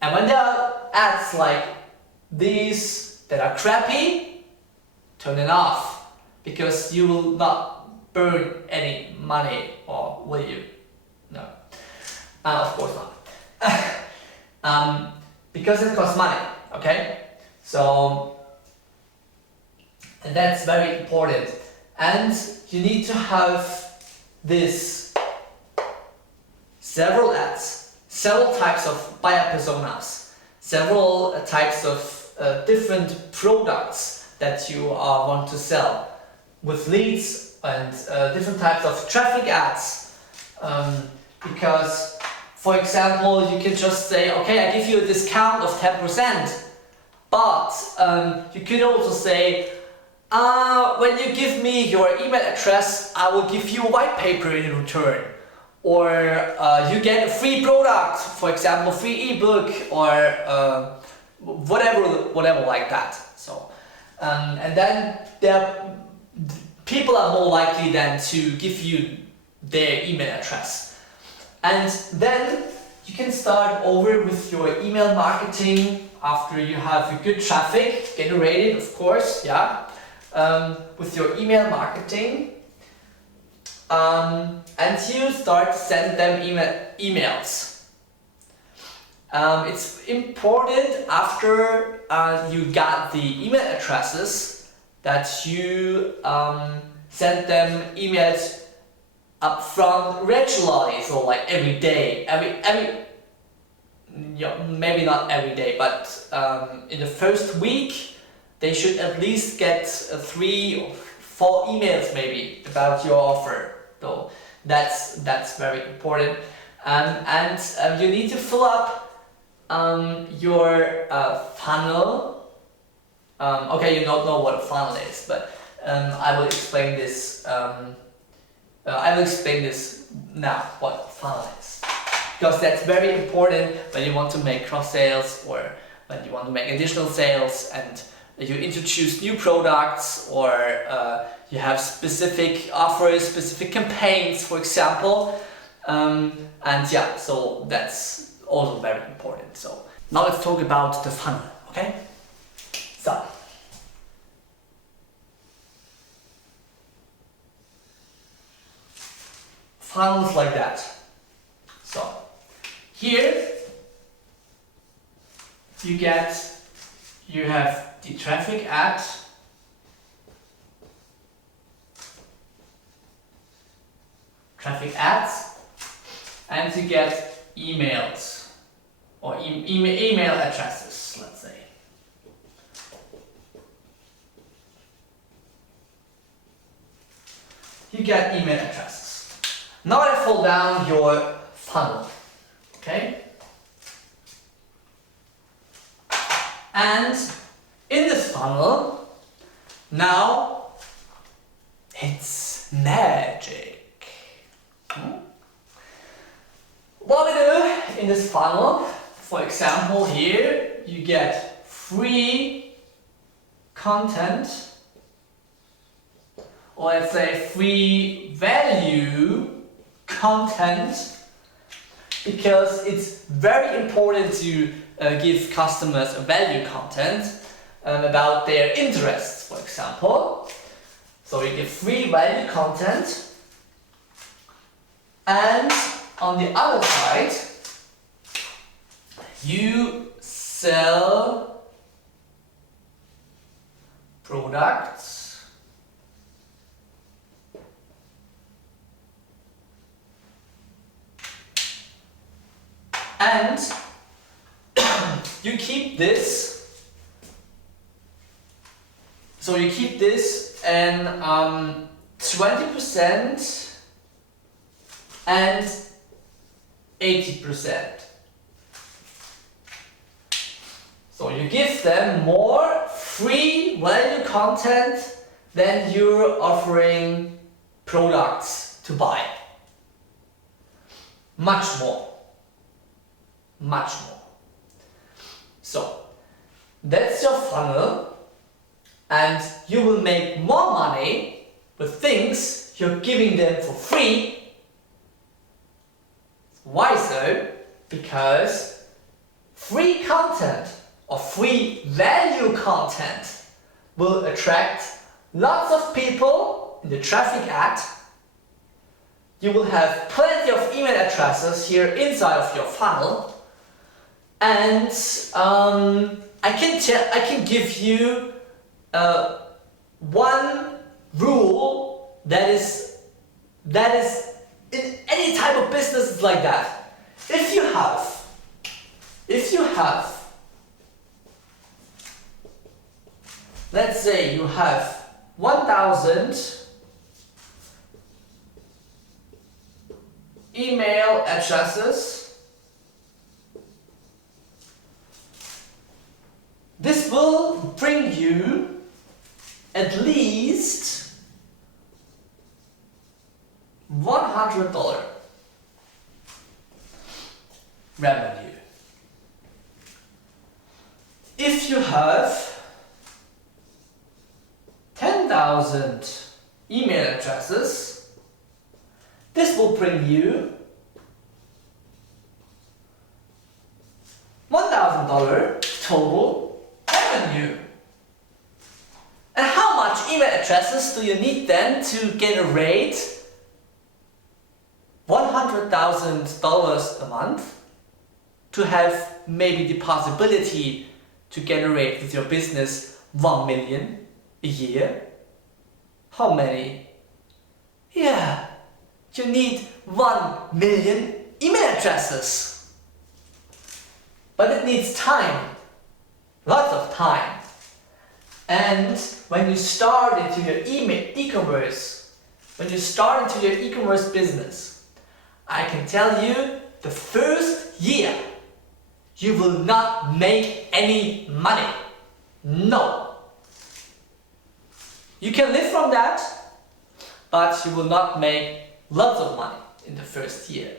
And when there are ads like these that are crappy, turn it off, because you will not burn any money, or will you? No, of course not. Because it costs money, okay? So, and that's very important. And you need to have this several ads, several types of buyer personas, several types of different products that you want to sell with leads, and different types of traffic ads. Because, for example, you can just say, okay, I give you a discount of 10%, but you could also say, when you give me your email address, I will give you a white paper in return. Or you get a free product, for example, free ebook, or whatever like that. So, and then people are more likely then to give you their email address. And then you can start over with your email marketing after you have a good traffic generated, of course, yeah. With your email marketing, and you start to send them emails. It's important after you got the email addresses that you send them emails upfront regularly, so like every day, maybe not every day, but in the first week they should at least get 3 or 4 emails maybe about your offer. So that's very important. And you need to fill up your funnel. Okay, you don't know what a funnel is, but I will explain this. I will explain this now, what a funnel is, because that's very important when you want to make cross sales, or when you want to make additional sales, and you introduce new products, or you have specific offers, specific campaigns, for example. And yeah, so that's also very important. So now let's talk about the funnel, okay? So, funnels like that. So here you have the traffic ad, ads, and you get emails, or email addresses, let's say. You get email addresses. Now I fall down your funnel, okay? And in this funnel, now it's magic. What we do in this funnel, for example, here you get free content, or let's say free value content, because it's very important to give customers a value content about their interests, for example. So you give free value content, and on the other side you sell products and you keep this. So you keep this and 20% and 80%. So you give them more free value content then you're offering products to buy. Much more. Much more. So, that's your funnel, and you will make more money with things you're giving them for free. Why so? Because free content or free value content will attract lots of people in the traffic ad. You will have plenty of email addresses here inside of your funnel, and I can give you one rule that is in any type of business is like that. If you have, let's say you have 1,000 email addresses, this will bring you at least $100 revenue. If you have 10,000 email addresses, this will bring you $1,000 total revenue. And how much email addresses do you need then to generate $100,000 a month, to have maybe the possibility to generate with your business 1 million a year? How many? Yeah, you need 1 million email addresses. But it needs time, lots of time. And when you start into your e-commerce, when you start into your e-commerce business, I can tell you the first year you will not make any money. No. You can live from that, but you will not make lots of money in the first year.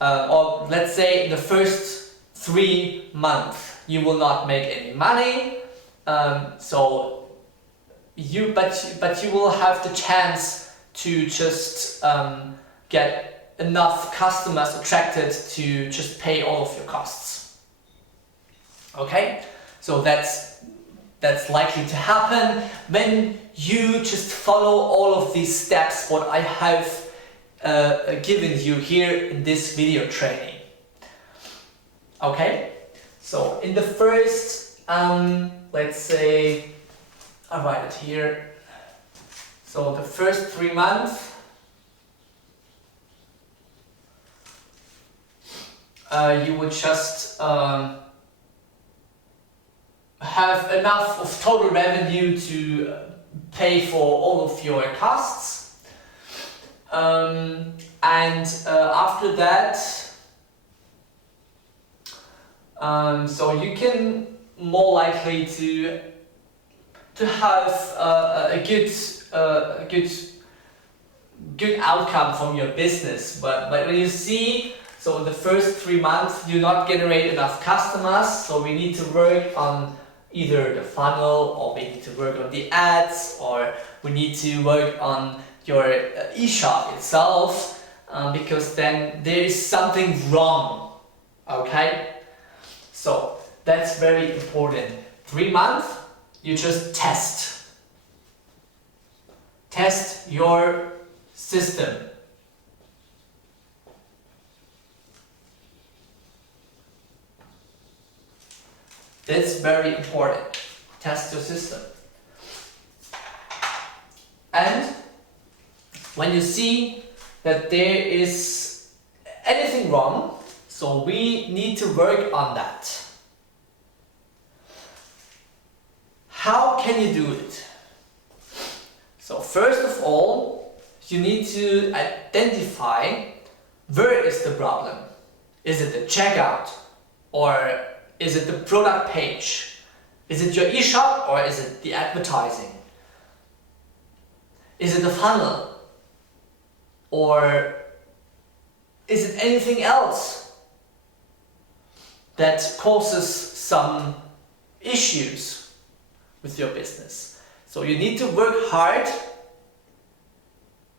Or let's say in the first 3 months you will not make any money. But you will have the chance to just get enough customers attracted to just pay all of your costs. Okay, so that's likely to happen when you just follow all of these steps what I have given you here in this video training. Okay, so in the first let's say I write it here. So the first 3 months you would just have enough of total revenue to pay for all of your costs, and after that, so you can more likely to have a good outcome from your business. But when you see, so in the first 3 months you not generate enough customers, so we need to work on either the funnel, or we need to work on the ads, or we need to work on your e-shop itself, because then there is something wrong. Okay, so that's very important. 3 months you just test your system. That's very important. Test your system. And when you see that there is anything wrong, so we need to work on that. How can you do it? So first of all, you need to identify where is the problem. Is it the checkout, or is it the product page? Is it your e-shop, or is it the advertising? Is it a funnel? Or is it anything else that causes some issues with your business? So you need to work hard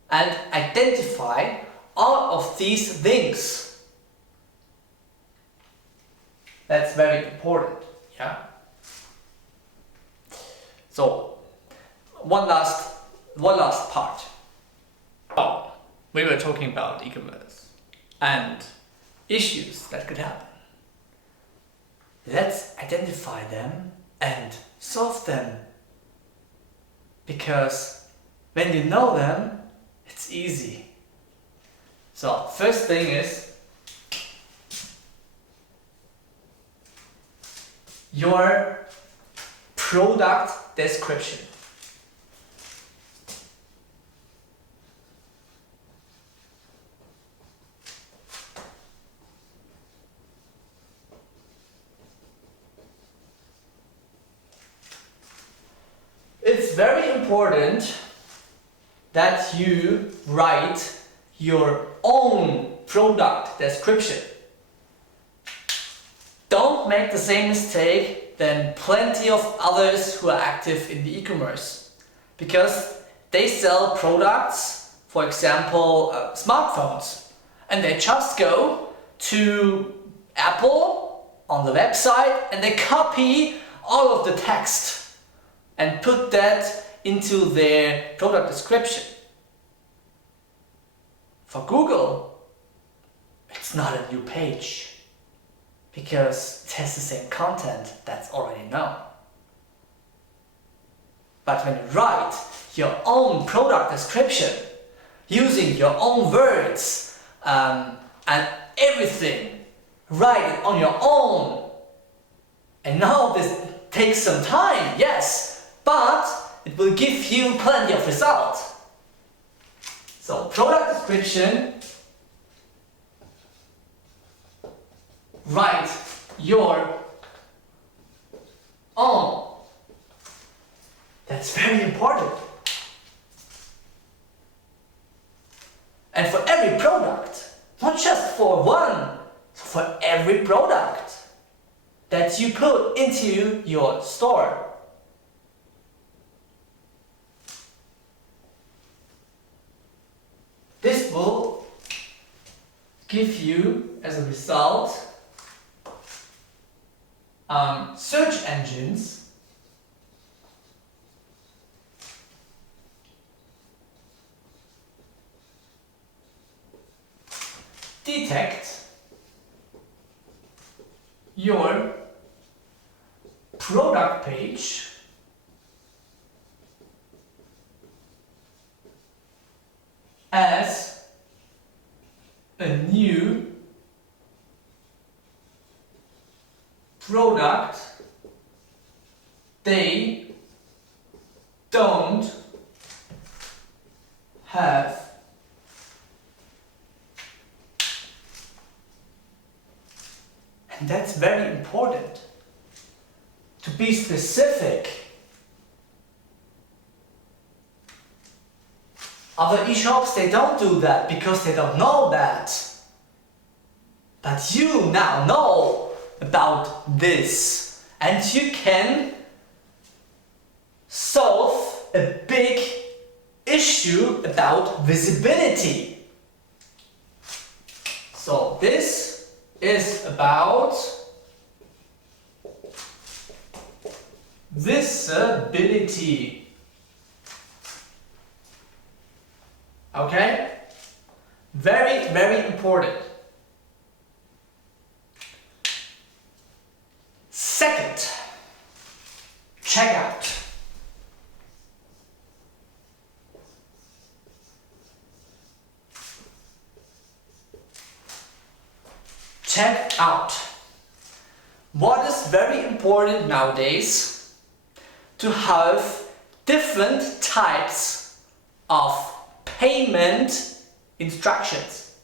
and identify all of these things. That's very important, yeah? So, one last part. Oh, we were talking about e-commerce and issues that could happen. Let's identify them and solve them. Because when you know them, it's easy. So, first thing is your product description. It's very important that you write your own product description. Don't make the same mistake than plenty of others who are active in the e-commerce, because they sell products, for example, smartphones, and they just go to Apple on the website and they copy all of the text and put that into their product description. For Google, it's not a new page, because it has the same content that's already known. But when you write your own product description, using your own words and everything, write it on your own. And now this takes some time, yes, but it will give you plenty of result. So product description, write your own. That's very important. And for every product, not just for one, for every product that you put into your store. This will give you, as a result, search engines detect your product page as a new product they don't have and that's very important to be specific. Other e-shops, they don't do that because they don't know that. But you now know about this, and you can solve a big issue about visibility. So this is about visibility. Okay? Very, very important. Second, checkout. Check out. What is very important nowadays? To have different types of payment instructions.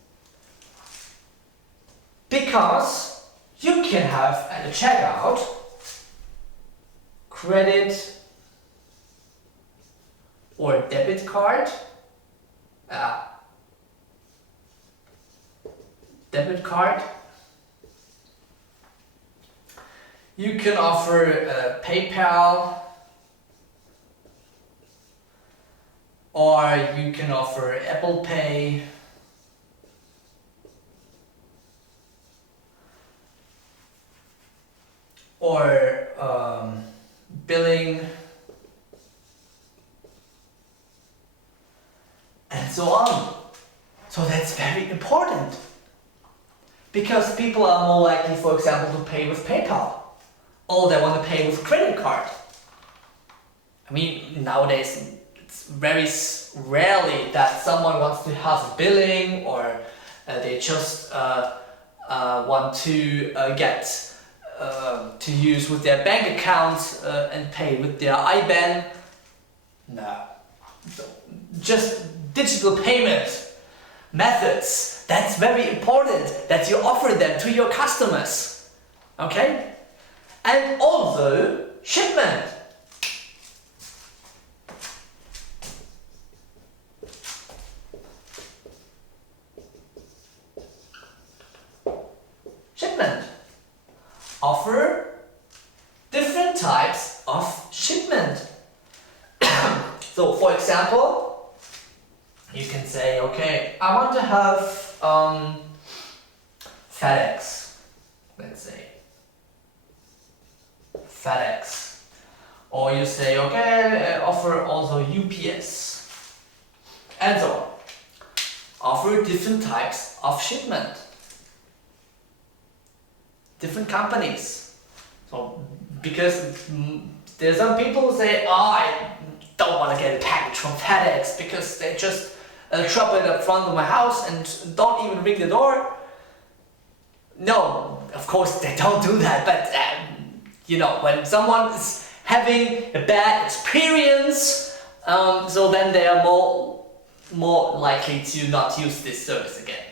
Because you can have at the checkout credit, or debit card. Debit card. You can offer PayPal, or you can offer Apple Pay, or billing, and so on. So that's very important, because people are more likely, for example, to pay with PayPal, or they want to pay with credit card. I mean, nowadays it's very rarely that someone wants to have billing, or they just want to get to use with their bank account and pay with their IBAN. No, just digital payment methods. That's very important that you offer them to your customers. Okay? And also shipment. Shipment. Offer different types of shipment. So for example, you can say, okay, I want to have FedEx, let's say. FedEx. Or you say, okay, offer also UPS. And so on. Offer different types of shipment. Different companies. So, because there's some people who say, oh, I don't want to get a package from FedEx because they just drop it up front of my house and don't even ring the door. No, of course they don't do that, but you know, when someone is having a bad experience, so then they are more likely to not use this service again.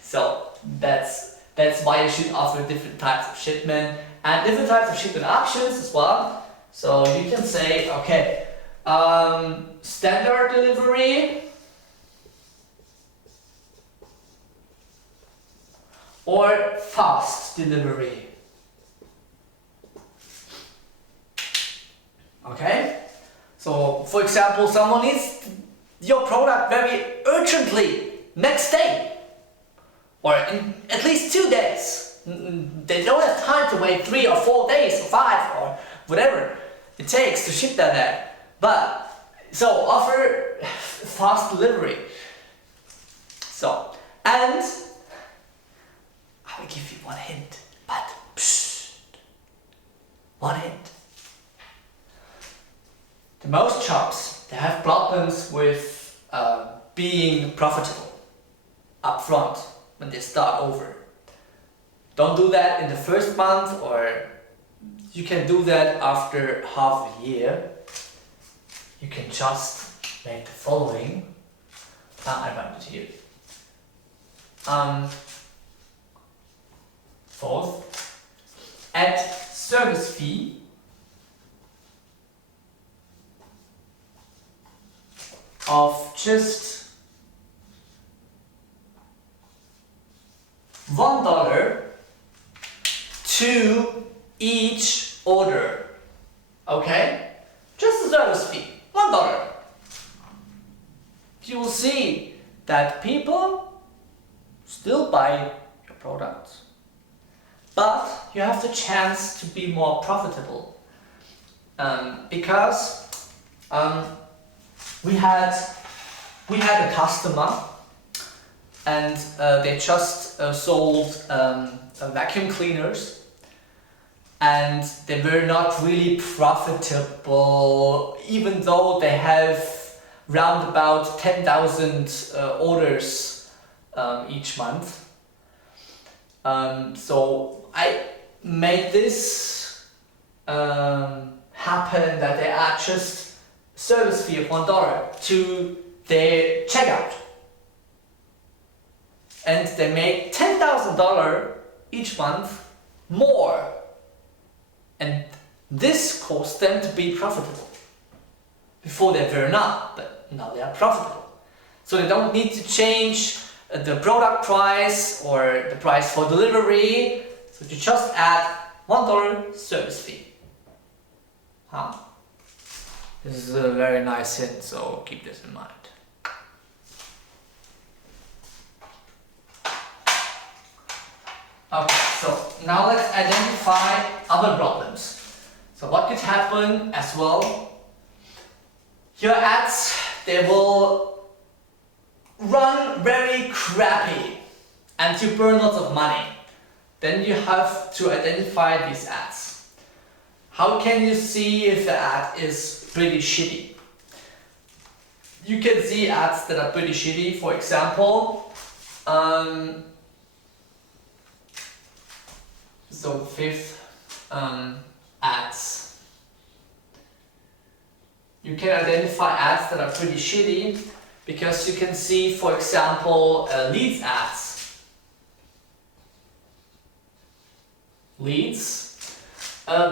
So that's why you should offer different types of shipment and different types of shipment options as well. So you can say, okay, standard delivery or fast delivery. Okay? So, for example, someone needs your product very urgently next day, or in at least 2 days. They don't have time to wait 3 or 4 days or 5 or whatever it takes to ship that there. But so offer fast delivery. So, and I will give you one hint, but one hint. The most shops, they have problems with being profitable up front when they start over. Don't do that in the first month, or you can do that after half a year. You can just make the following. I write it here. Fourth, add service fee of just $1 to each order. Okay? Just the service fee, $1. You will see that people still buy your products, but you have the chance to be more profitable, because we had a customer, and they just sold vacuum cleaners, and they were not really profitable, even though they have round about 10,000 orders each month. So I made this happen, that they add just service fee of $1 to their checkout, and they make $10,000 each month more, and this caused them to be profitable. Before they were not, but now they are profitable. So they don't need to change the product price or the price for delivery. So you just add $1 service fee. Huh? This is a very nice hint, so keep this in mind. Okay, so now let's identify other problems. So what could happen as well? Your ads, they will run very crappy and you burn lots of money. Then you have to identify these ads. How can you see if the ad is pretty shitty? You can see ads that are pretty shitty. For example, so fifth, ads. You can identify ads that are pretty shitty because you can see, for example, leads ads. Leads.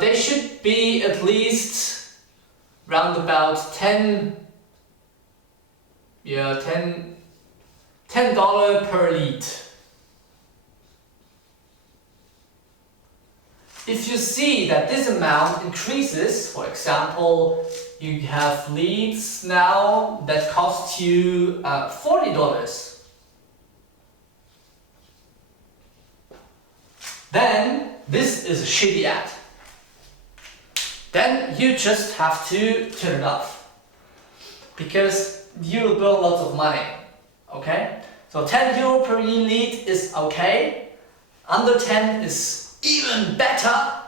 They should be at least round about $10 per lead. If you see that this amount increases, for example, you have leads now that cost you $40, then this is a shitty ad. Then you just have to turn it off because you will burn lots of money. Okay? So €10 per lead is okay, under 10 is even better,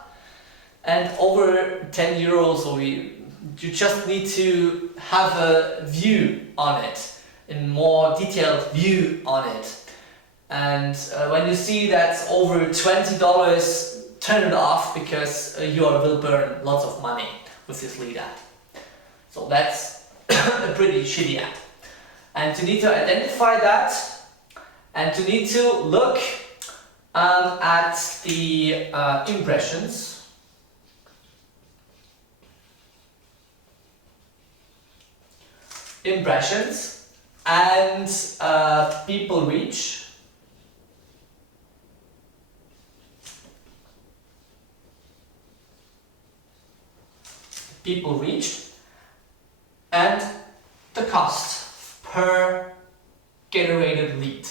and over €10, so you just need to have a view on it, a more detailed view on it. And when you see that's over $20, turn it off because you will burn lots of money with this lead ad. So that's a pretty shitty ad. And you need to identify that, and you need to look at the impressions. And people reach. People reached, and the cost per generated lead.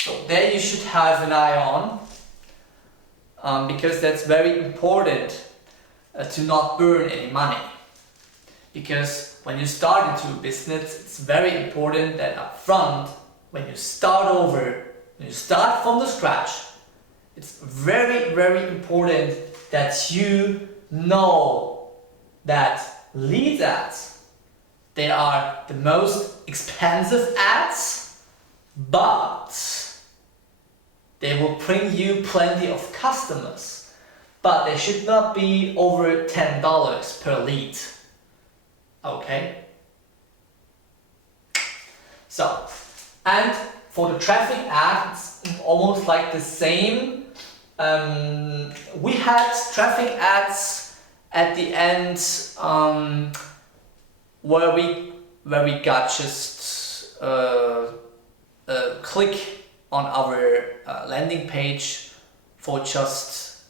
So there you should have an eye on, because that's very important to not burn any money. Because when you start into a business, it's very important that up front, when you start over, when you start from the scratch, it's very, very important that you know that lead ads, they are the most expensive ads, but they will bring you plenty of customers, but they should not be over $10 per lead. Okay? So, and for the traffic ads, it's almost like the same. We had traffic ads at the end where we got just a click on our landing page for just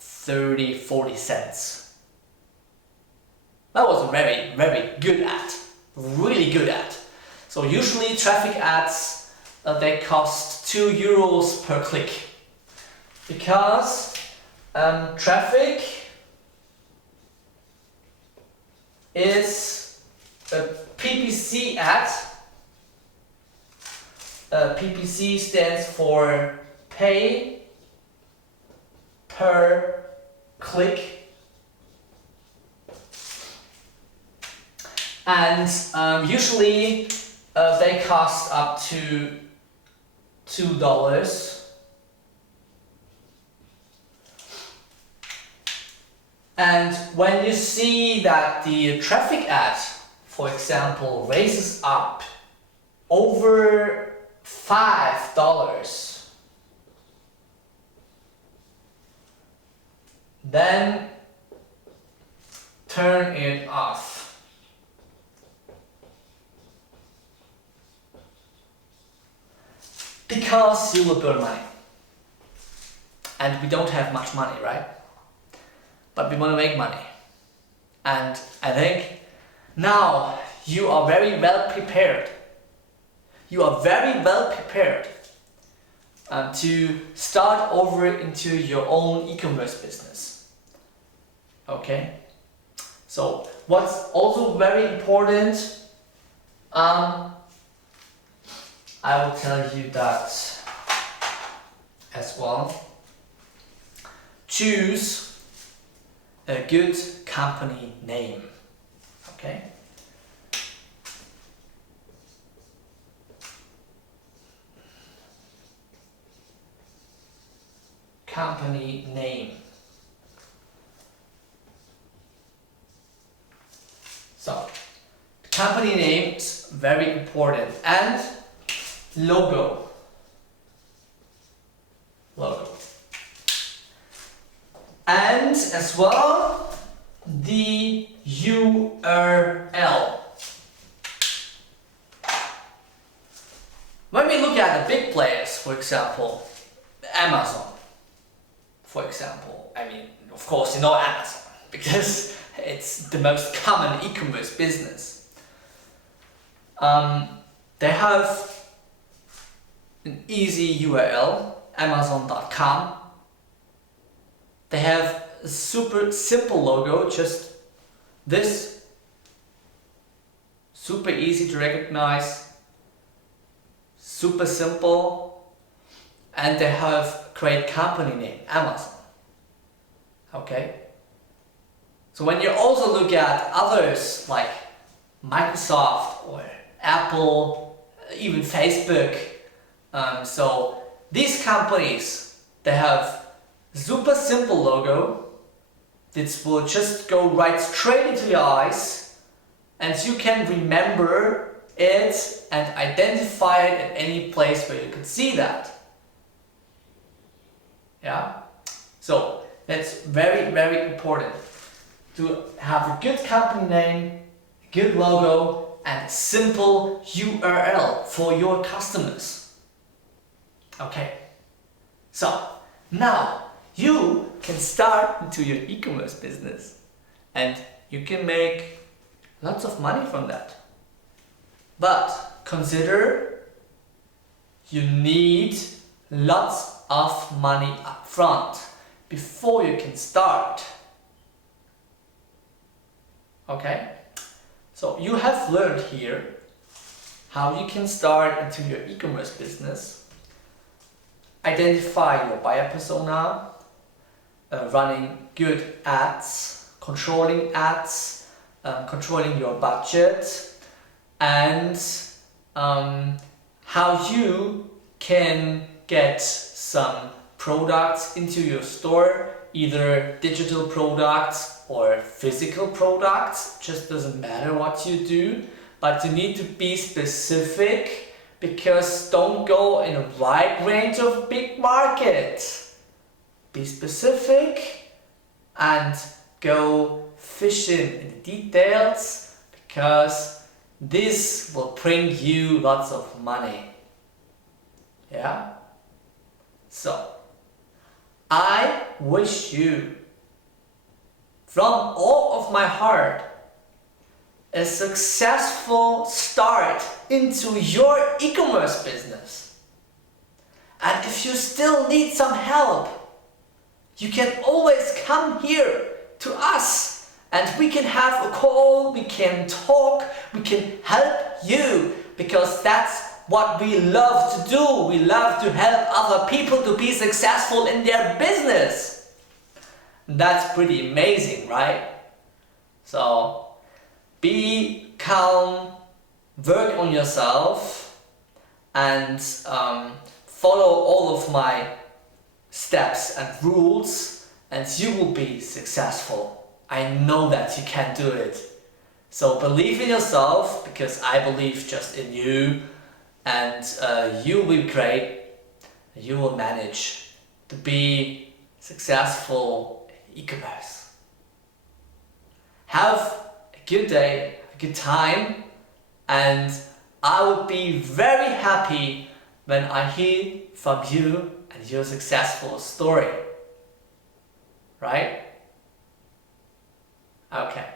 30-40 cents. That was a very, very good ad, really good ad. So usually traffic ads, they cost €2 per click, because traffic is a PPC ad. PPC stands for pay per click. And usually they cost up to $2. And when you see that the traffic ad, for example, raises up over $5, then turn it off. Because you will burn money. And we don't have much money, right? But we want to make money. And I think now you are very well prepared. You are very well prepared to start over into your own e-commerce business. Okay? So what's also very important, I will tell you that as well. Choose a good company name. Okay? Company name. So, company name is very important, and logo. And as well, the URL. When we look at the big players, for example, Amazon, for example, I mean, of course, you know Amazon, because it's the most common e-commerce business. They have an easy URL, amazon.com. They have a super simple logo, just this. Super easy to recognize, super simple, and they have great company name, Amazon. Okay? So when you also look at others like Microsoft or Apple, even Facebook, so these companies, they have super simple logo. This will just go right straight into your eyes, and you can remember it and identify it at any place where you can see that. Yeah? So that's very, very important to have a good company name, good logo, and simple URL for your customers. Okay, so now you can start into your e-commerce business and you can make lots of money from that. But consider you need lots of money up front before you can start. Okay? So you have learned here how you can start into your e-commerce business, identify your buyer persona, running good ads, controlling your budget, and how you can get some products into your store, either digital products or physical products, just doesn't matter what you do, but you need to be specific, because don't go in a wide range of big markets. Be specific and go fishing in the details, because this will bring you lots of money. Yeah? So, I wish you from all of my heart a successful start into your e-commerce business. And if you still need some help, you can always come here to us and we can have a call, we can talk, we can help you, because that's what we love to do. We love to help other people to be successful in their business. That's pretty amazing, right? So be calm, work on yourself, and follow all of my steps and rules, and you will be successful. I know that you can do it. So believe in yourself, because I believe just in you, and you will be great. You will manage to be successful in e-commerce. Have a good day, have a good time, and I would be very happy when I hear from you and your successful story. Right? Okay.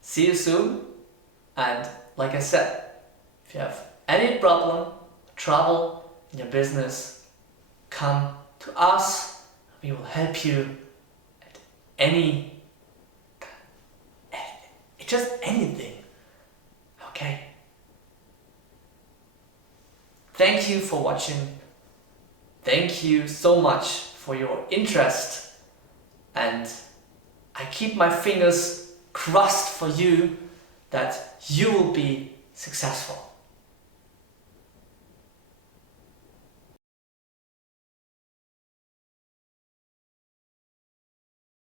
See you soon. And like I said, if you have any problem, trouble in your business, come to us. We will help you at just anything. Okay? Thank you for watching. Thank you so much for your interest. And I keep my fingers crossed for you that you will be successful.